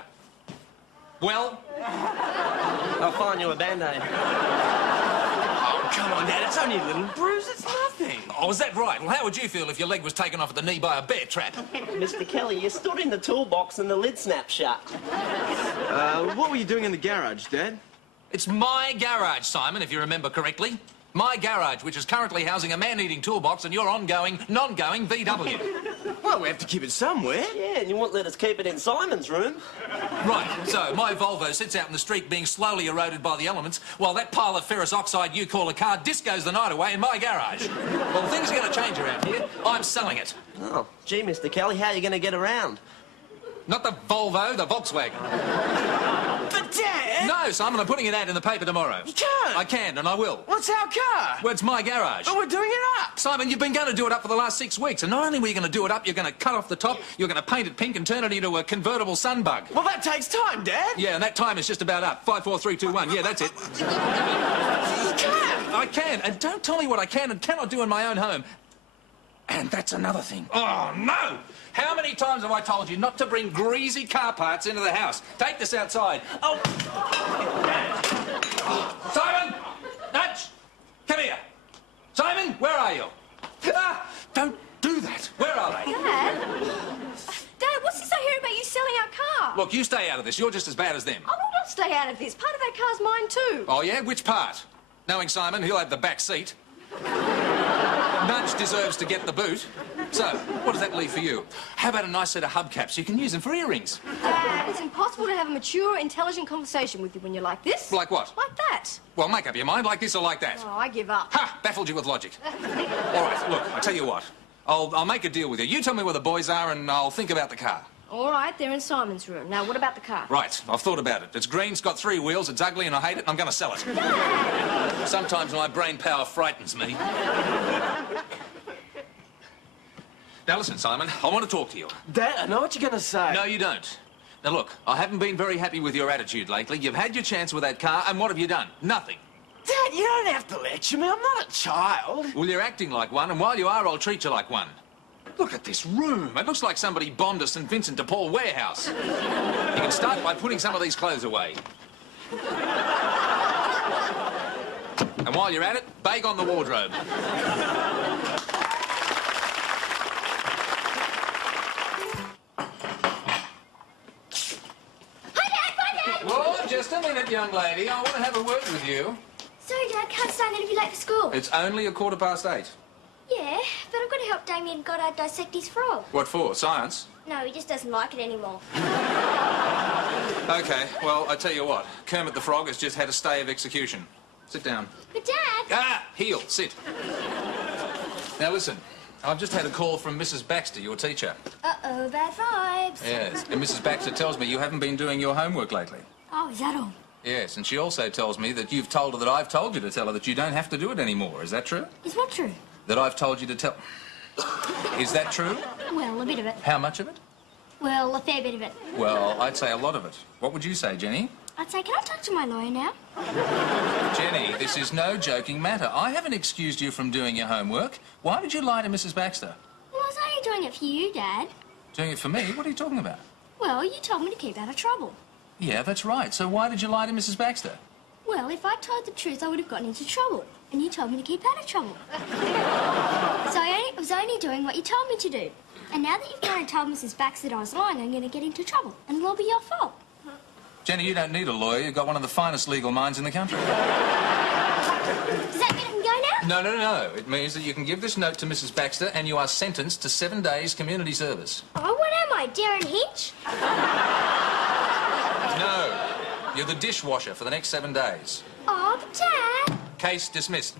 Well? I'll find you a Band-Aid. Oh, come on, Dad, it's only a little bruise, it's nothing. Oh, is that right? Well, how would you feel if your leg was taken off at the knee by a bear trap? Mr. Kelly, you stood in the toolbox and the lid snapped shut. What were you doing in the garage, Dad? It's my garage, Simon, if you remember correctly. My garage, which is currently housing a man-eating toolbox and your ongoing, non-going VW. Well, we have to keep it somewhere. Yeah, and you won't let us keep it in Simon's room. Right, so my Volvo sits out in the street being slowly eroded by the elements, while that pile of ferrous oxide you call a car discos the night away in my garage. Well, things are going to change around here. I'm selling it. Oh, gee, Mr. Kelly, how are you going to get around? Not the Volvo, the Volkswagen. But, Dad... No, Simon, I'm putting an ad in the paper tomorrow. You can't. I can, and I will. What's our car? Well, it's my garage. But we're doing it up. Simon, you've been going to do it up for the last 6 weeks, and not only were you going to do it up, you're going to cut off the top, you're going to paint it pink and turn it into a convertible sunbug. Well, that takes time, Dad. Yeah, and that time is just about up. 5, 4, 3, 2, 1. Yeah, that's it. You can. I can, and don't tell me what I can and cannot do in my own home. And that's another thing. Oh, no! How many times have I told you not to bring greasy car parts into the house? Take this outside. Oh! Simon! Nudge! Come here. Simon, where are you? Ah! Don't do that. Where are they? Dad? Dad, what's this I hear about you selling our car? Look, you stay out of this. You're just as bad as them. I will not stay out of this. Part of that car's mine too. Oh, yeah? Which part? Knowing Simon, he'll have the back seat. Nudge deserves to get the boot. So, what does that leave for you? How about a nice set of hubcaps? You can use them for earrings. Dad, it's impossible to have a mature, intelligent conversation with you when you're like this. Like what? Like that. Well, make up your mind, like this or like that. Oh, I give up. Ha! Baffled you with logic. All right, look, I'll tell you what. I'll make a deal with you. You tell me where the boys are and I'll think about the car. All right, they're in Simon's room. Now, what about the car? Right, I've thought about it. It's green, it's got 3 wheels, it's ugly and I hate it and I'm going to sell it. Sometimes my brain power frightens me. Now listen, Simon, I want to talk to you. Dad, I know what you're going to say. No, you don't. Now look, I haven't been very happy with your attitude lately. You've had your chance with that car and what have you done? Nothing. Dad, you don't have to lecture me. I'm not a child. Well, you're acting like one, and while you are, I'll treat you like one. Look at this room. It looks like somebody bombed a St. Vincent de Paul warehouse. You can start by putting some of these clothes away. And while you're at it, bag on the wardrobe. Oh, just a minute, young lady. I want to have a word with you. Sorry, Dad, can't stand it if you're late for school. It's only 8:15. Yeah, but I've got to help Damien Goddard dissect his frog. What for? Science? No, he just doesn't like it anymore. Okay, well, I tell you what. Kermit the Frog has just had a stay of execution. Sit down. But, Dad... Ah! Heel, sit. Now, listen. I've just had a call from Mrs. Baxter, your teacher. Uh-oh, bad vibes. Yes, and Mrs. Baxter tells me you haven't been doing your homework lately. Oh, is that all? Yes, and she also tells me that you've told her that I've told you to tell her that you don't have to do it anymore. Is that true? Is what true? That I've told you to tell... Is that true? Well, a bit of it. How much of it? Well, a fair bit of it. Well, I'd say a lot of it. What would you say, Jenny? I'd say, can I talk to my lawyer now? Jenny, this is no joking matter. I haven't excused you from doing your homework. Why did you lie to Mrs. Baxter? Well, I was only doing it for you, Dad. Doing it for me? What are you talking about? Well, you told me to keep out of trouble. Yeah, that's right. So why did you lie to Mrs. Baxter? Well, if I told the truth, I would have gotten into trouble. And you told me to keep out of trouble. So I was only doing what you told me to do. And now that you've gone and told Mrs. Baxter that I was lying, I'm going to get into trouble. And it'll all be your fault. Jenny, you don't need a lawyer. You've got one of the finest legal minds in the country. Does that mean I can go now? No. It means that you can give this note to Mrs. Baxter and you are sentenced to 7 days community service. Oh, what am I, Darren Hinch? No. You're the dishwasher for the next 7 days. Oh, but Dad. Case dismissed.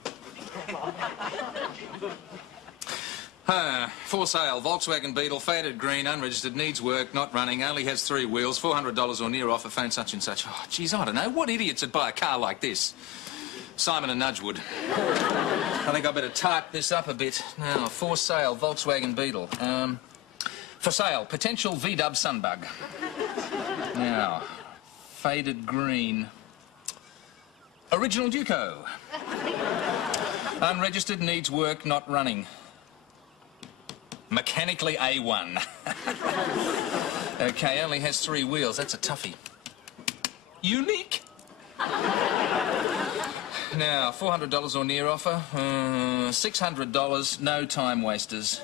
For sale, Volkswagen Beetle, faded green, unregistered, needs work, not running, only has 3 wheels, $400 or near offer, phone such and such. Oh, geez, I don't know. What idiots would buy a car like this? Simon and Nudge would. I think I better type this up a bit. Now, for sale, Volkswagen Beetle. For sale, potential VW Sunbug. Now, faded green. Original Duco. Unregistered, needs work, not running. Mechanically A1. Okay, only has 3 wheels. That's a toughie. Unique. Now, $400 or near offer. $600, no time wasters.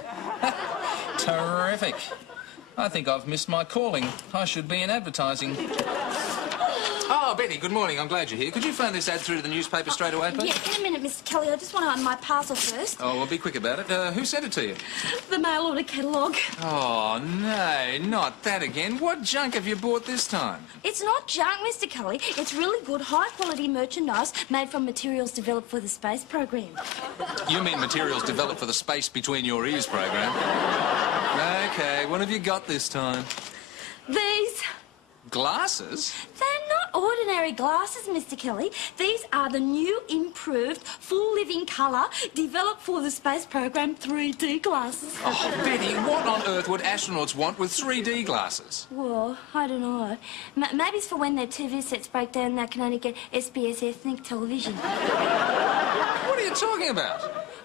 Terrific. I think I've missed my calling. I should be in advertising. Oh, Betty, good morning. I'm glad you're here. Could you phone this ad through to the newspaper straight away, please? Yeah, in a minute, Mr. Kelly. I just want to open my parcel first. Oh, well, be quick about it. Who sent it to you? The mail order catalogue. Oh, no, not that again. What junk have you bought this time? It's not junk, Mr. Kelly. It's really good, high-quality merchandise made from materials developed for the space program. You mean materials developed for the Space Between Your Ears program? Okay, what have you got this time? These. Glasses? They're not ordinary glasses, Mr. Kelly. These are the new, improved, full living colour, developed for the space program 3D glasses. Oh, Betty, what on earth would astronauts want with 3D glasses? Well, I don't know. Maybe it's for when their TV sets break down and they can only get SBS ethnic television. What are you talking about?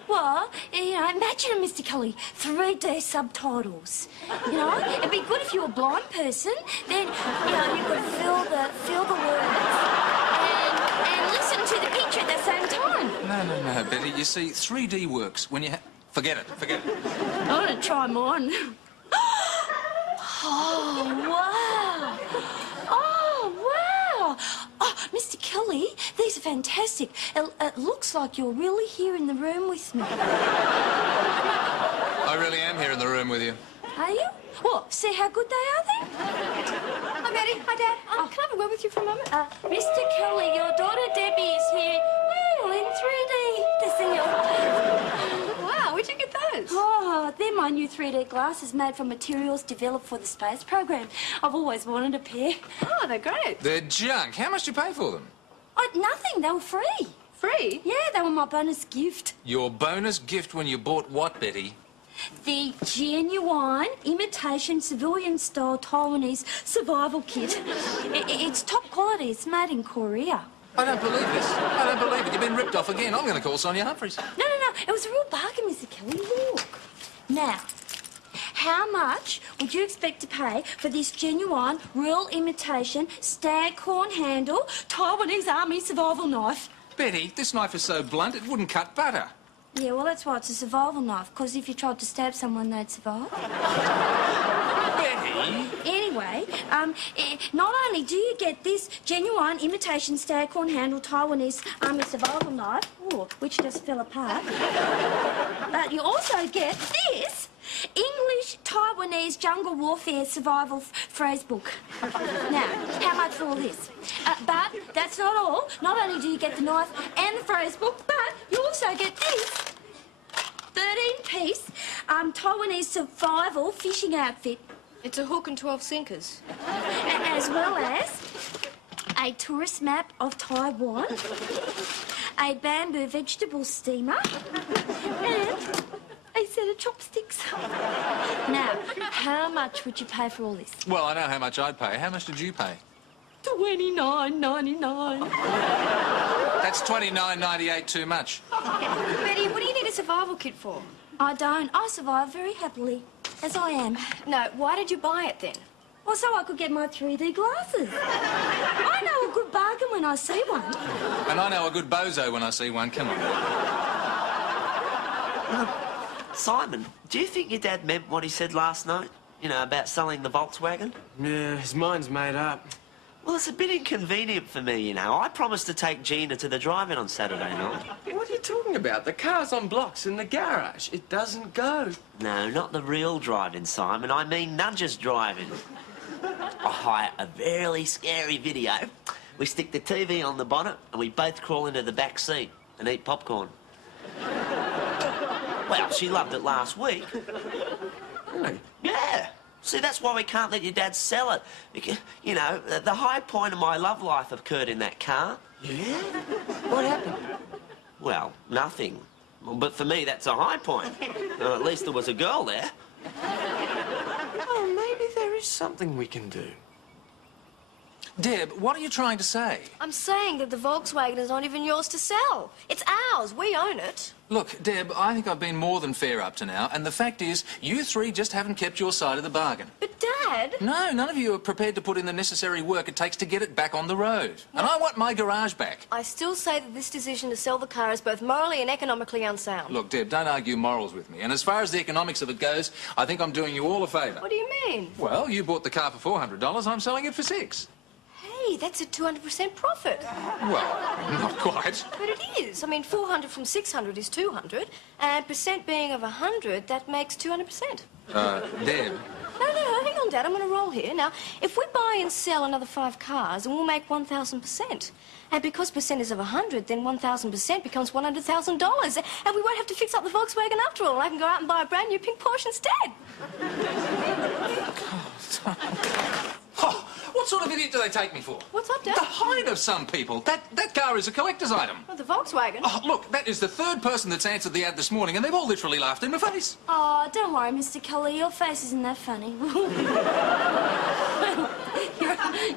Well, you know, imagine, Mr. Kelly, 3D subtitles. You know, it'd be good if you were a blind person. Then, you know, you could feel the words and listen to the picture at the same time. No, Betty. You see, 3D works when you Forget it. I'm going to try mine. Oh, wow. Oh, wow. Oh, Mr. Kelly, these are fantastic. It looks like you're really here in the room with me. I really am here in the room with you. Are you? Well, see how good they are then? Hi, Betty. Hi, Dad. Can I have a word with you for a moment? Mr. Kelly, your daughter Debbie is here. Well, in 3D to see you. Wow, where'd you get those? Oh, they're my new 3D glasses made from materials developed for the space program. I've always wanted a pair. Oh, they're great. They're junk. How much did you pay for them? Oh, nothing. They were free. Free? Yeah, they were my bonus gift. Your bonus gift when you bought what, Betty? The genuine imitation civilian-style Taiwanese survival kit. It's top quality. It's made in Korea. I don't believe this. I don't believe it. You've been ripped off again. I'm going to call Sonia Humphreys. No. It was a real bargain, Mr. Kelly. Look. Now, how much would you expect to pay for this genuine, real imitation, staghorn handle Taiwanese army survival knife? Betty, this knife is so blunt it wouldn't cut butter. Yeah, well, that's why it's a survival knife, because if you tried to stab someone, they'd survive. Betty? Anyway, not only do you get this genuine imitation staghorn handle Taiwanese army survival knife, which just fell apart, but you also get this English Taiwanese jungle warfare survival phrase book. Now, how much for all this? But that's not all. Not only do you get the knife and the phrase book, but you also get this 13-piece Taiwanese survival fishing outfit. It's a hook and 12 sinkers. As well as a tourist map of Taiwan, a bamboo vegetable steamer, and a set of chopsticks. Now, how much would you pay for all this? Well, I know how much I'd pay. How much did you pay? $29.99. That's $29.98 too much. Betty, what do you need a survival kit for? I don't. I survive very happily, as I am. No, why did you buy it then? Well, so I could get my 3D glasses. I know a good bargain when I see one. And I know a good bozo when I see one. Come on. Simon, do you think your dad meant what he said last night? You know, about selling the Volkswagen? Yeah, his mind's made up. Well, it's a bit inconvenient for me, you know. I promised to take Gina to the drive-in on Saturday night. What are you talking about? The car's on blocks in the garage. It doesn't go. No, not the real drive-in, Simon. I mean Nudge's drive-in. I hire a very scary video. We stick the TV on the bonnet and we both crawl into the back seat and eat popcorn. Well, she loved it last week. Really? Yeah. See, that's why we can't let your dad sell it. You know, the high point of my love life occurred in that car. Yeah? What happened? Well, nothing. But for me, that's a high point. At least there was a girl there. Oh, maybe there is something we can do. Deb, what are you trying to say? I'm saying that the Volkswagen is not even yours to sell. It's ours. We own it. Look, Deb, I think I've been more than fair up to now, and the fact is, you three just haven't kept your side of the bargain. But, Dad... No, none of you are prepared to put in the necessary work it takes to get it back on the road. And I want my garage back. I still say that this decision to sell the car is both morally and economically unsound. Look, Deb, don't argue morals with me. And as far as the economics of it goes, I think I'm doing you all a favour. What do you mean? Well, you bought the car for $400. I'm selling it for $600. Hey, that's a 200% profit. Well, not quite. But it is. I mean, 400 from 600 is 200, and percent being of 100, that makes 200%. Deb. No, hang on, Dad. I'm on a roll here. Now, if we buy and sell another 5 cars, then we'll make 1,000%. And because percent is of 100, then 1,000% becomes $100,000. And we won't have to fix up the Volkswagen after all. I can go out and buy a brand new pink Porsche instead. Oh, what sort of idiot do they take me for? What's up, Dad? The height of some people. That car is a collector's item. Oh, the Volkswagen? Oh, look, that is the 3rd person that's answered the ad this morning, and they've all literally laughed in my face. Oh, don't worry, Mr. Kelly. Your face isn't that funny.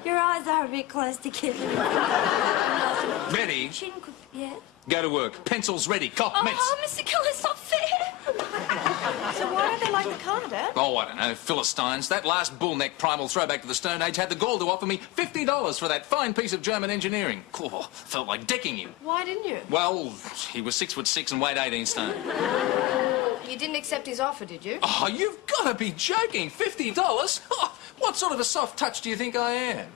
your eyes are a bit close together. Ready? Yeah? Go to work. Pencils ready. Cop, Mets. Oh, Mr. Kelly, it's not fair. So why don't they like the car, Dad? Oh, I don't know. Philistines. That last bullneck primal throwback to the Stone Age had the gall to offer me $50 for that fine piece of German engineering. Oh, felt like decking him. Why didn't you? Well, he was 6'6" and weighed 18 stone. You didn't accept his offer, did you? Oh, you've got to be joking. $50? Oh, what sort of a soft touch do you think I am?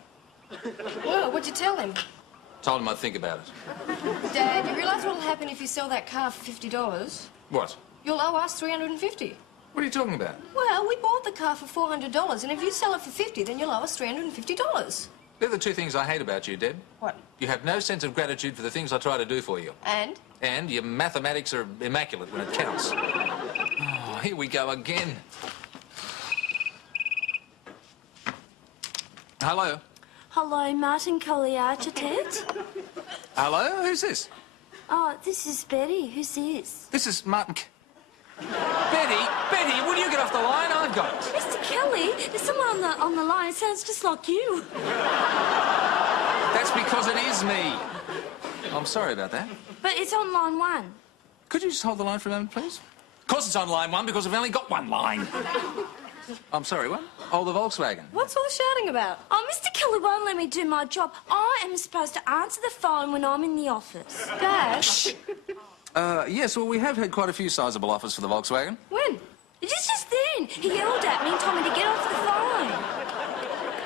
Well, what'd you tell him? Told him I'd think about it. Dad, you realise what'll happen if you sell that car for $50? What? You'll owe us $350. What are you talking about? Well, we bought the car for $400, and if you sell it for $50, then you'll owe us $350. They're the 2 things I hate about you, Deb. What? You have no sense of gratitude for the things I try to do for you. And? And your mathematics are immaculate when it counts. Oh, here we go again. Hello? Hello, Martin Kelly Architect. Hello? Who's this? Oh, this is Betty. Who's this? This is Martin... Betty, will you get off the line? I've got it. Mr. Kelly, there's someone on the line. It sounds just like you. That's because it is me. I'm sorry about that. But it's on line 1. Could you just hold the line for a moment, please? Of course it's on line 1 because I've only got one line. I'm sorry, what? Oh, the Volkswagen. What's all the shouting about? Oh, Mr. Kelly won't let me do my job. I am supposed to answer the phone when I'm in the office. Dad? Yes, well, we have had quite a few sizable offers for the Volkswagen. When? Just then. He yelled at me and told me to get off the phone.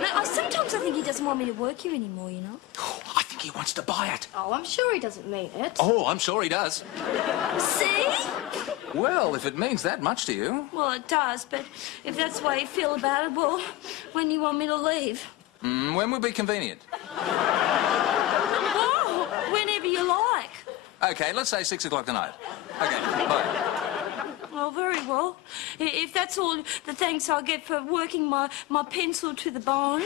Now, sometimes I think he doesn't want me to work here anymore, you know. Oh, I think he wants to buy it. Oh, I'm sure he doesn't mean it. Oh, I'm sure he does. See? Well, if it means that much to you. Well, it does, but if that's the way you feel about it, well, when do you want me to leave? When would be convenient? Oh, whenever you like. OK, let's say 6 o'clock tonight. OK, bye. Oh, very well. If that's all the thanks I get for working my pencil to the bone.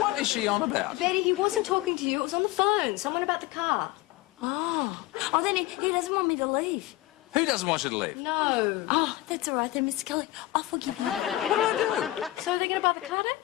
What is she on about? Betty, he wasn't talking to you. It was on the phone. Someone about the car. Oh, then he doesn't want me to leave. Who doesn't want you to leave? No. Oh, that's all right then, Mr. Kelly. I'll forgive you. What do I do? So they're going to buy the car, Dad?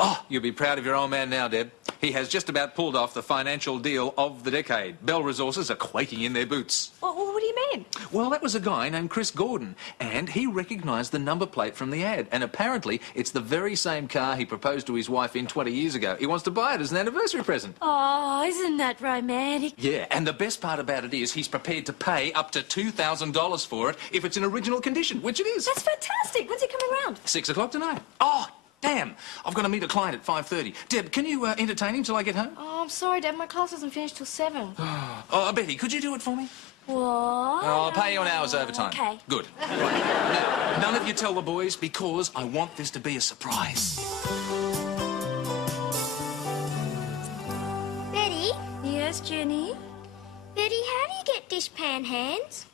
Oh, you'll be proud of your old man now, Deb. He has just about pulled off the financial deal of the decade. Bell Resources are quaking in their boots. Well, what do you mean? Well, that was a guy named Chris Gordon, and he recognised the number plate from the ad. And apparently, it's the very same car he proposed to his wife in 20 years ago. He wants to buy it as an anniversary present. Oh, isn't that romantic? Yeah, and the best part about it is he's prepared to pay up to $2,000 for it if it's in original condition, which it is. That's fantastic. When's he coming round? 6 o'clock tonight. Oh, damn. I've got to meet a client at 5:30. Deb, can you entertain him till I get home? Oh, I'm sorry, Dad. My class doesn't finish till 7. Oh, Betty, could you do it for me? What? Oh, I'll pay you an hour's overtime. Okay. Good. Right. Now, none of you tell the boys because I want this to be a surprise. Betty? Yes, Jenny? Betty, how do you get dishpan hands?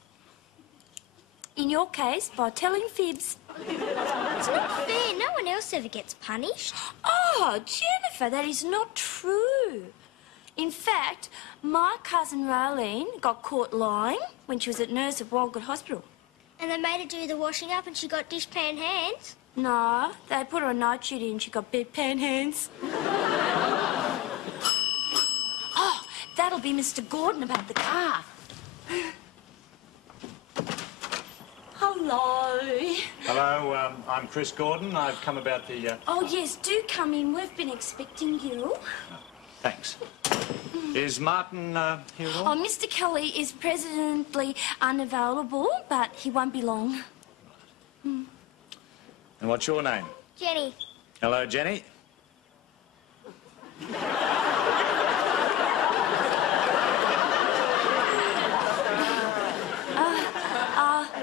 In your case, by telling fibs. It's not fair. No one else ever gets punished. Oh, Jennifer, that is not true. In fact, my cousin Raylene got caught lying when she was at nurse at Walgett Hospital. And they made her do the washing up and she got dishpan hands? No, they put her on night duty and she got bedpan hands. Oh, that'll be Mr. Gordon about the car. Hello. Hello, I'm Chris Gordon. I've come about the... Oh, yes, do come in. We've been expecting you. Thanks. Is Martin here at all? Oh, Mr. Kelly is presently unavailable, but he won't be long. And what's your name? Jenny. Hello, Jenny.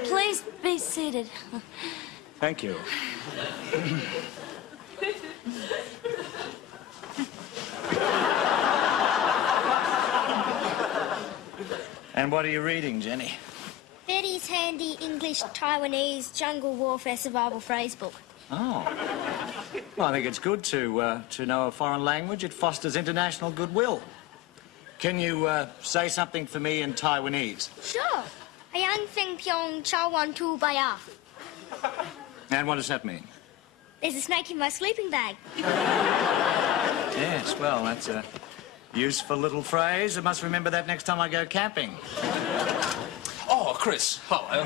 Please be seated. Thank you. And what are you reading, Jenny? Betty's handy English Taiwanese jungle warfare survival phrase book. Oh. Well, I think it's good to know a foreign language. It fosters international goodwill. Can you say something for me in Taiwanese? Sure. Ayang Feng Pyong Chawan Tu Baya. And what does that mean? There's a snake in my sleeping bag. Yes, well, that's a useful little phrase. I must remember that next time I go camping. Oh, Chris, hello.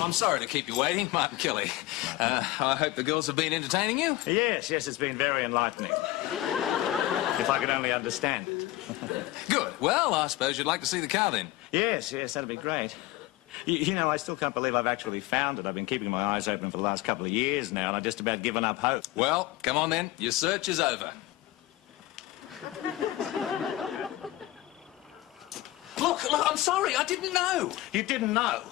I'm sorry to keep you waiting, Martin Kelly. I hope the girls have been entertaining you. Yes, it's been very enlightening. If I could only understand it. Good. Well, I suppose you'd like to see the car then. Yes, that'd be great. You know, I still can't believe I've actually found it. I've been keeping my eyes open for the last couple of years now, and I've just about given up hope. Well, come on then. Your search is over. Look, I'm sorry. I didn't know. You didn't know?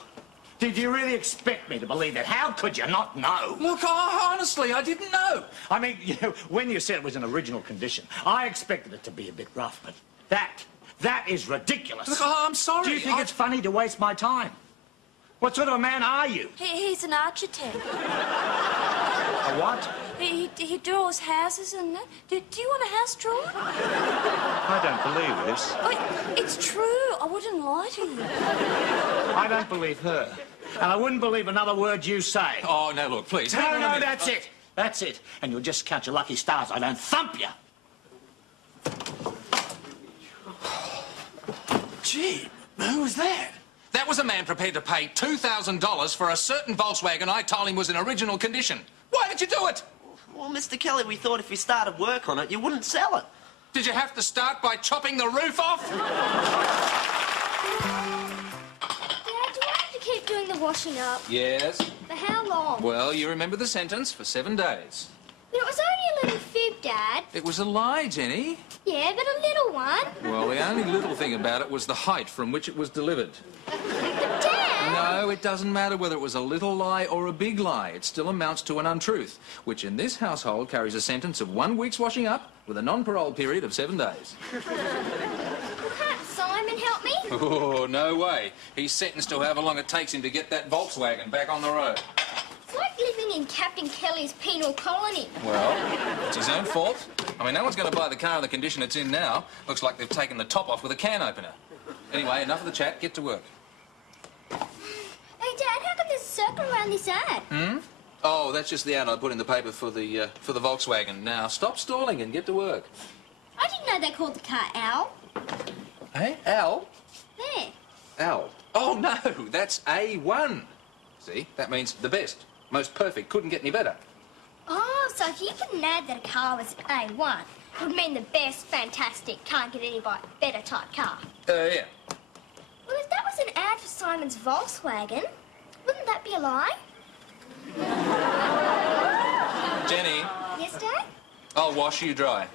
Did you really expect me to believe that? How could you not know? Look, honestly, I didn't know. I mean, you know, when you said it was in original condition, I expected it to be a bit rough, but that is ridiculous. Look, I'm sorry. Do you think it's funny to waste my time? What sort of a man are you? He's an architect. A what? He draws houses and that. Do you want a house drawn? I don't believe this. Oh, it's true. I wouldn't lie to you. I don't believe her. And I wouldn't believe another word you say. Oh, no, look, please. No, that's it. That's it. And you'll just count your lucky stars I don't thump you. Gee, who was that? That was a man prepared to pay $2,000 for a certain Volkswagen I told him was in original condition. Why did you do it? Well, Mr. Kelly, we thought if you started work on it, you wouldn't sell it. Did you have to start by chopping the roof off? Dad, do I have to keep doing the washing up? Yes. For how long? Well, you remember the sentence, for 7 days. But it was only a little fib, Dad. It was a lie, Jenny. Yeah, but a little one. Well, the only little thing about it was the height from which it was delivered. But Dad! No, it doesn't matter whether it was a little lie or a big lie. It still amounts to an untruth, which in this household carries a sentence of 1 week's washing up with a non-parole period of 7 days. Can't Simon help me? Oh, no way. He's sentenced to however long it takes him to get that Volkswagen back on the road. It's like living in Captain Kelly's penal colony. Well, it's his own fault. I mean, no one's going to buy the car in the condition it's in now. Looks like they've taken the top off with a can opener. Anyway, enough of the chat. Get to work. Hey, Dad, how come there's a circle around this ad? Oh, that's just the ad I put in the paper for the Volkswagen. Now, stop stalling and get to work. I didn't know they called the car Al. Hey, Al? There. Al. Oh, no, that's A1. See, that means the best, most perfect, couldn't get any better. Oh, so if you put an ad that a car was A1, it would mean the best, fantastic, can't get any better type car. Yeah. Well, if that was an ad for Simon's Volkswagen, wouldn't that be a lie? Jenny, Yes, Dad? I'll wash you dry.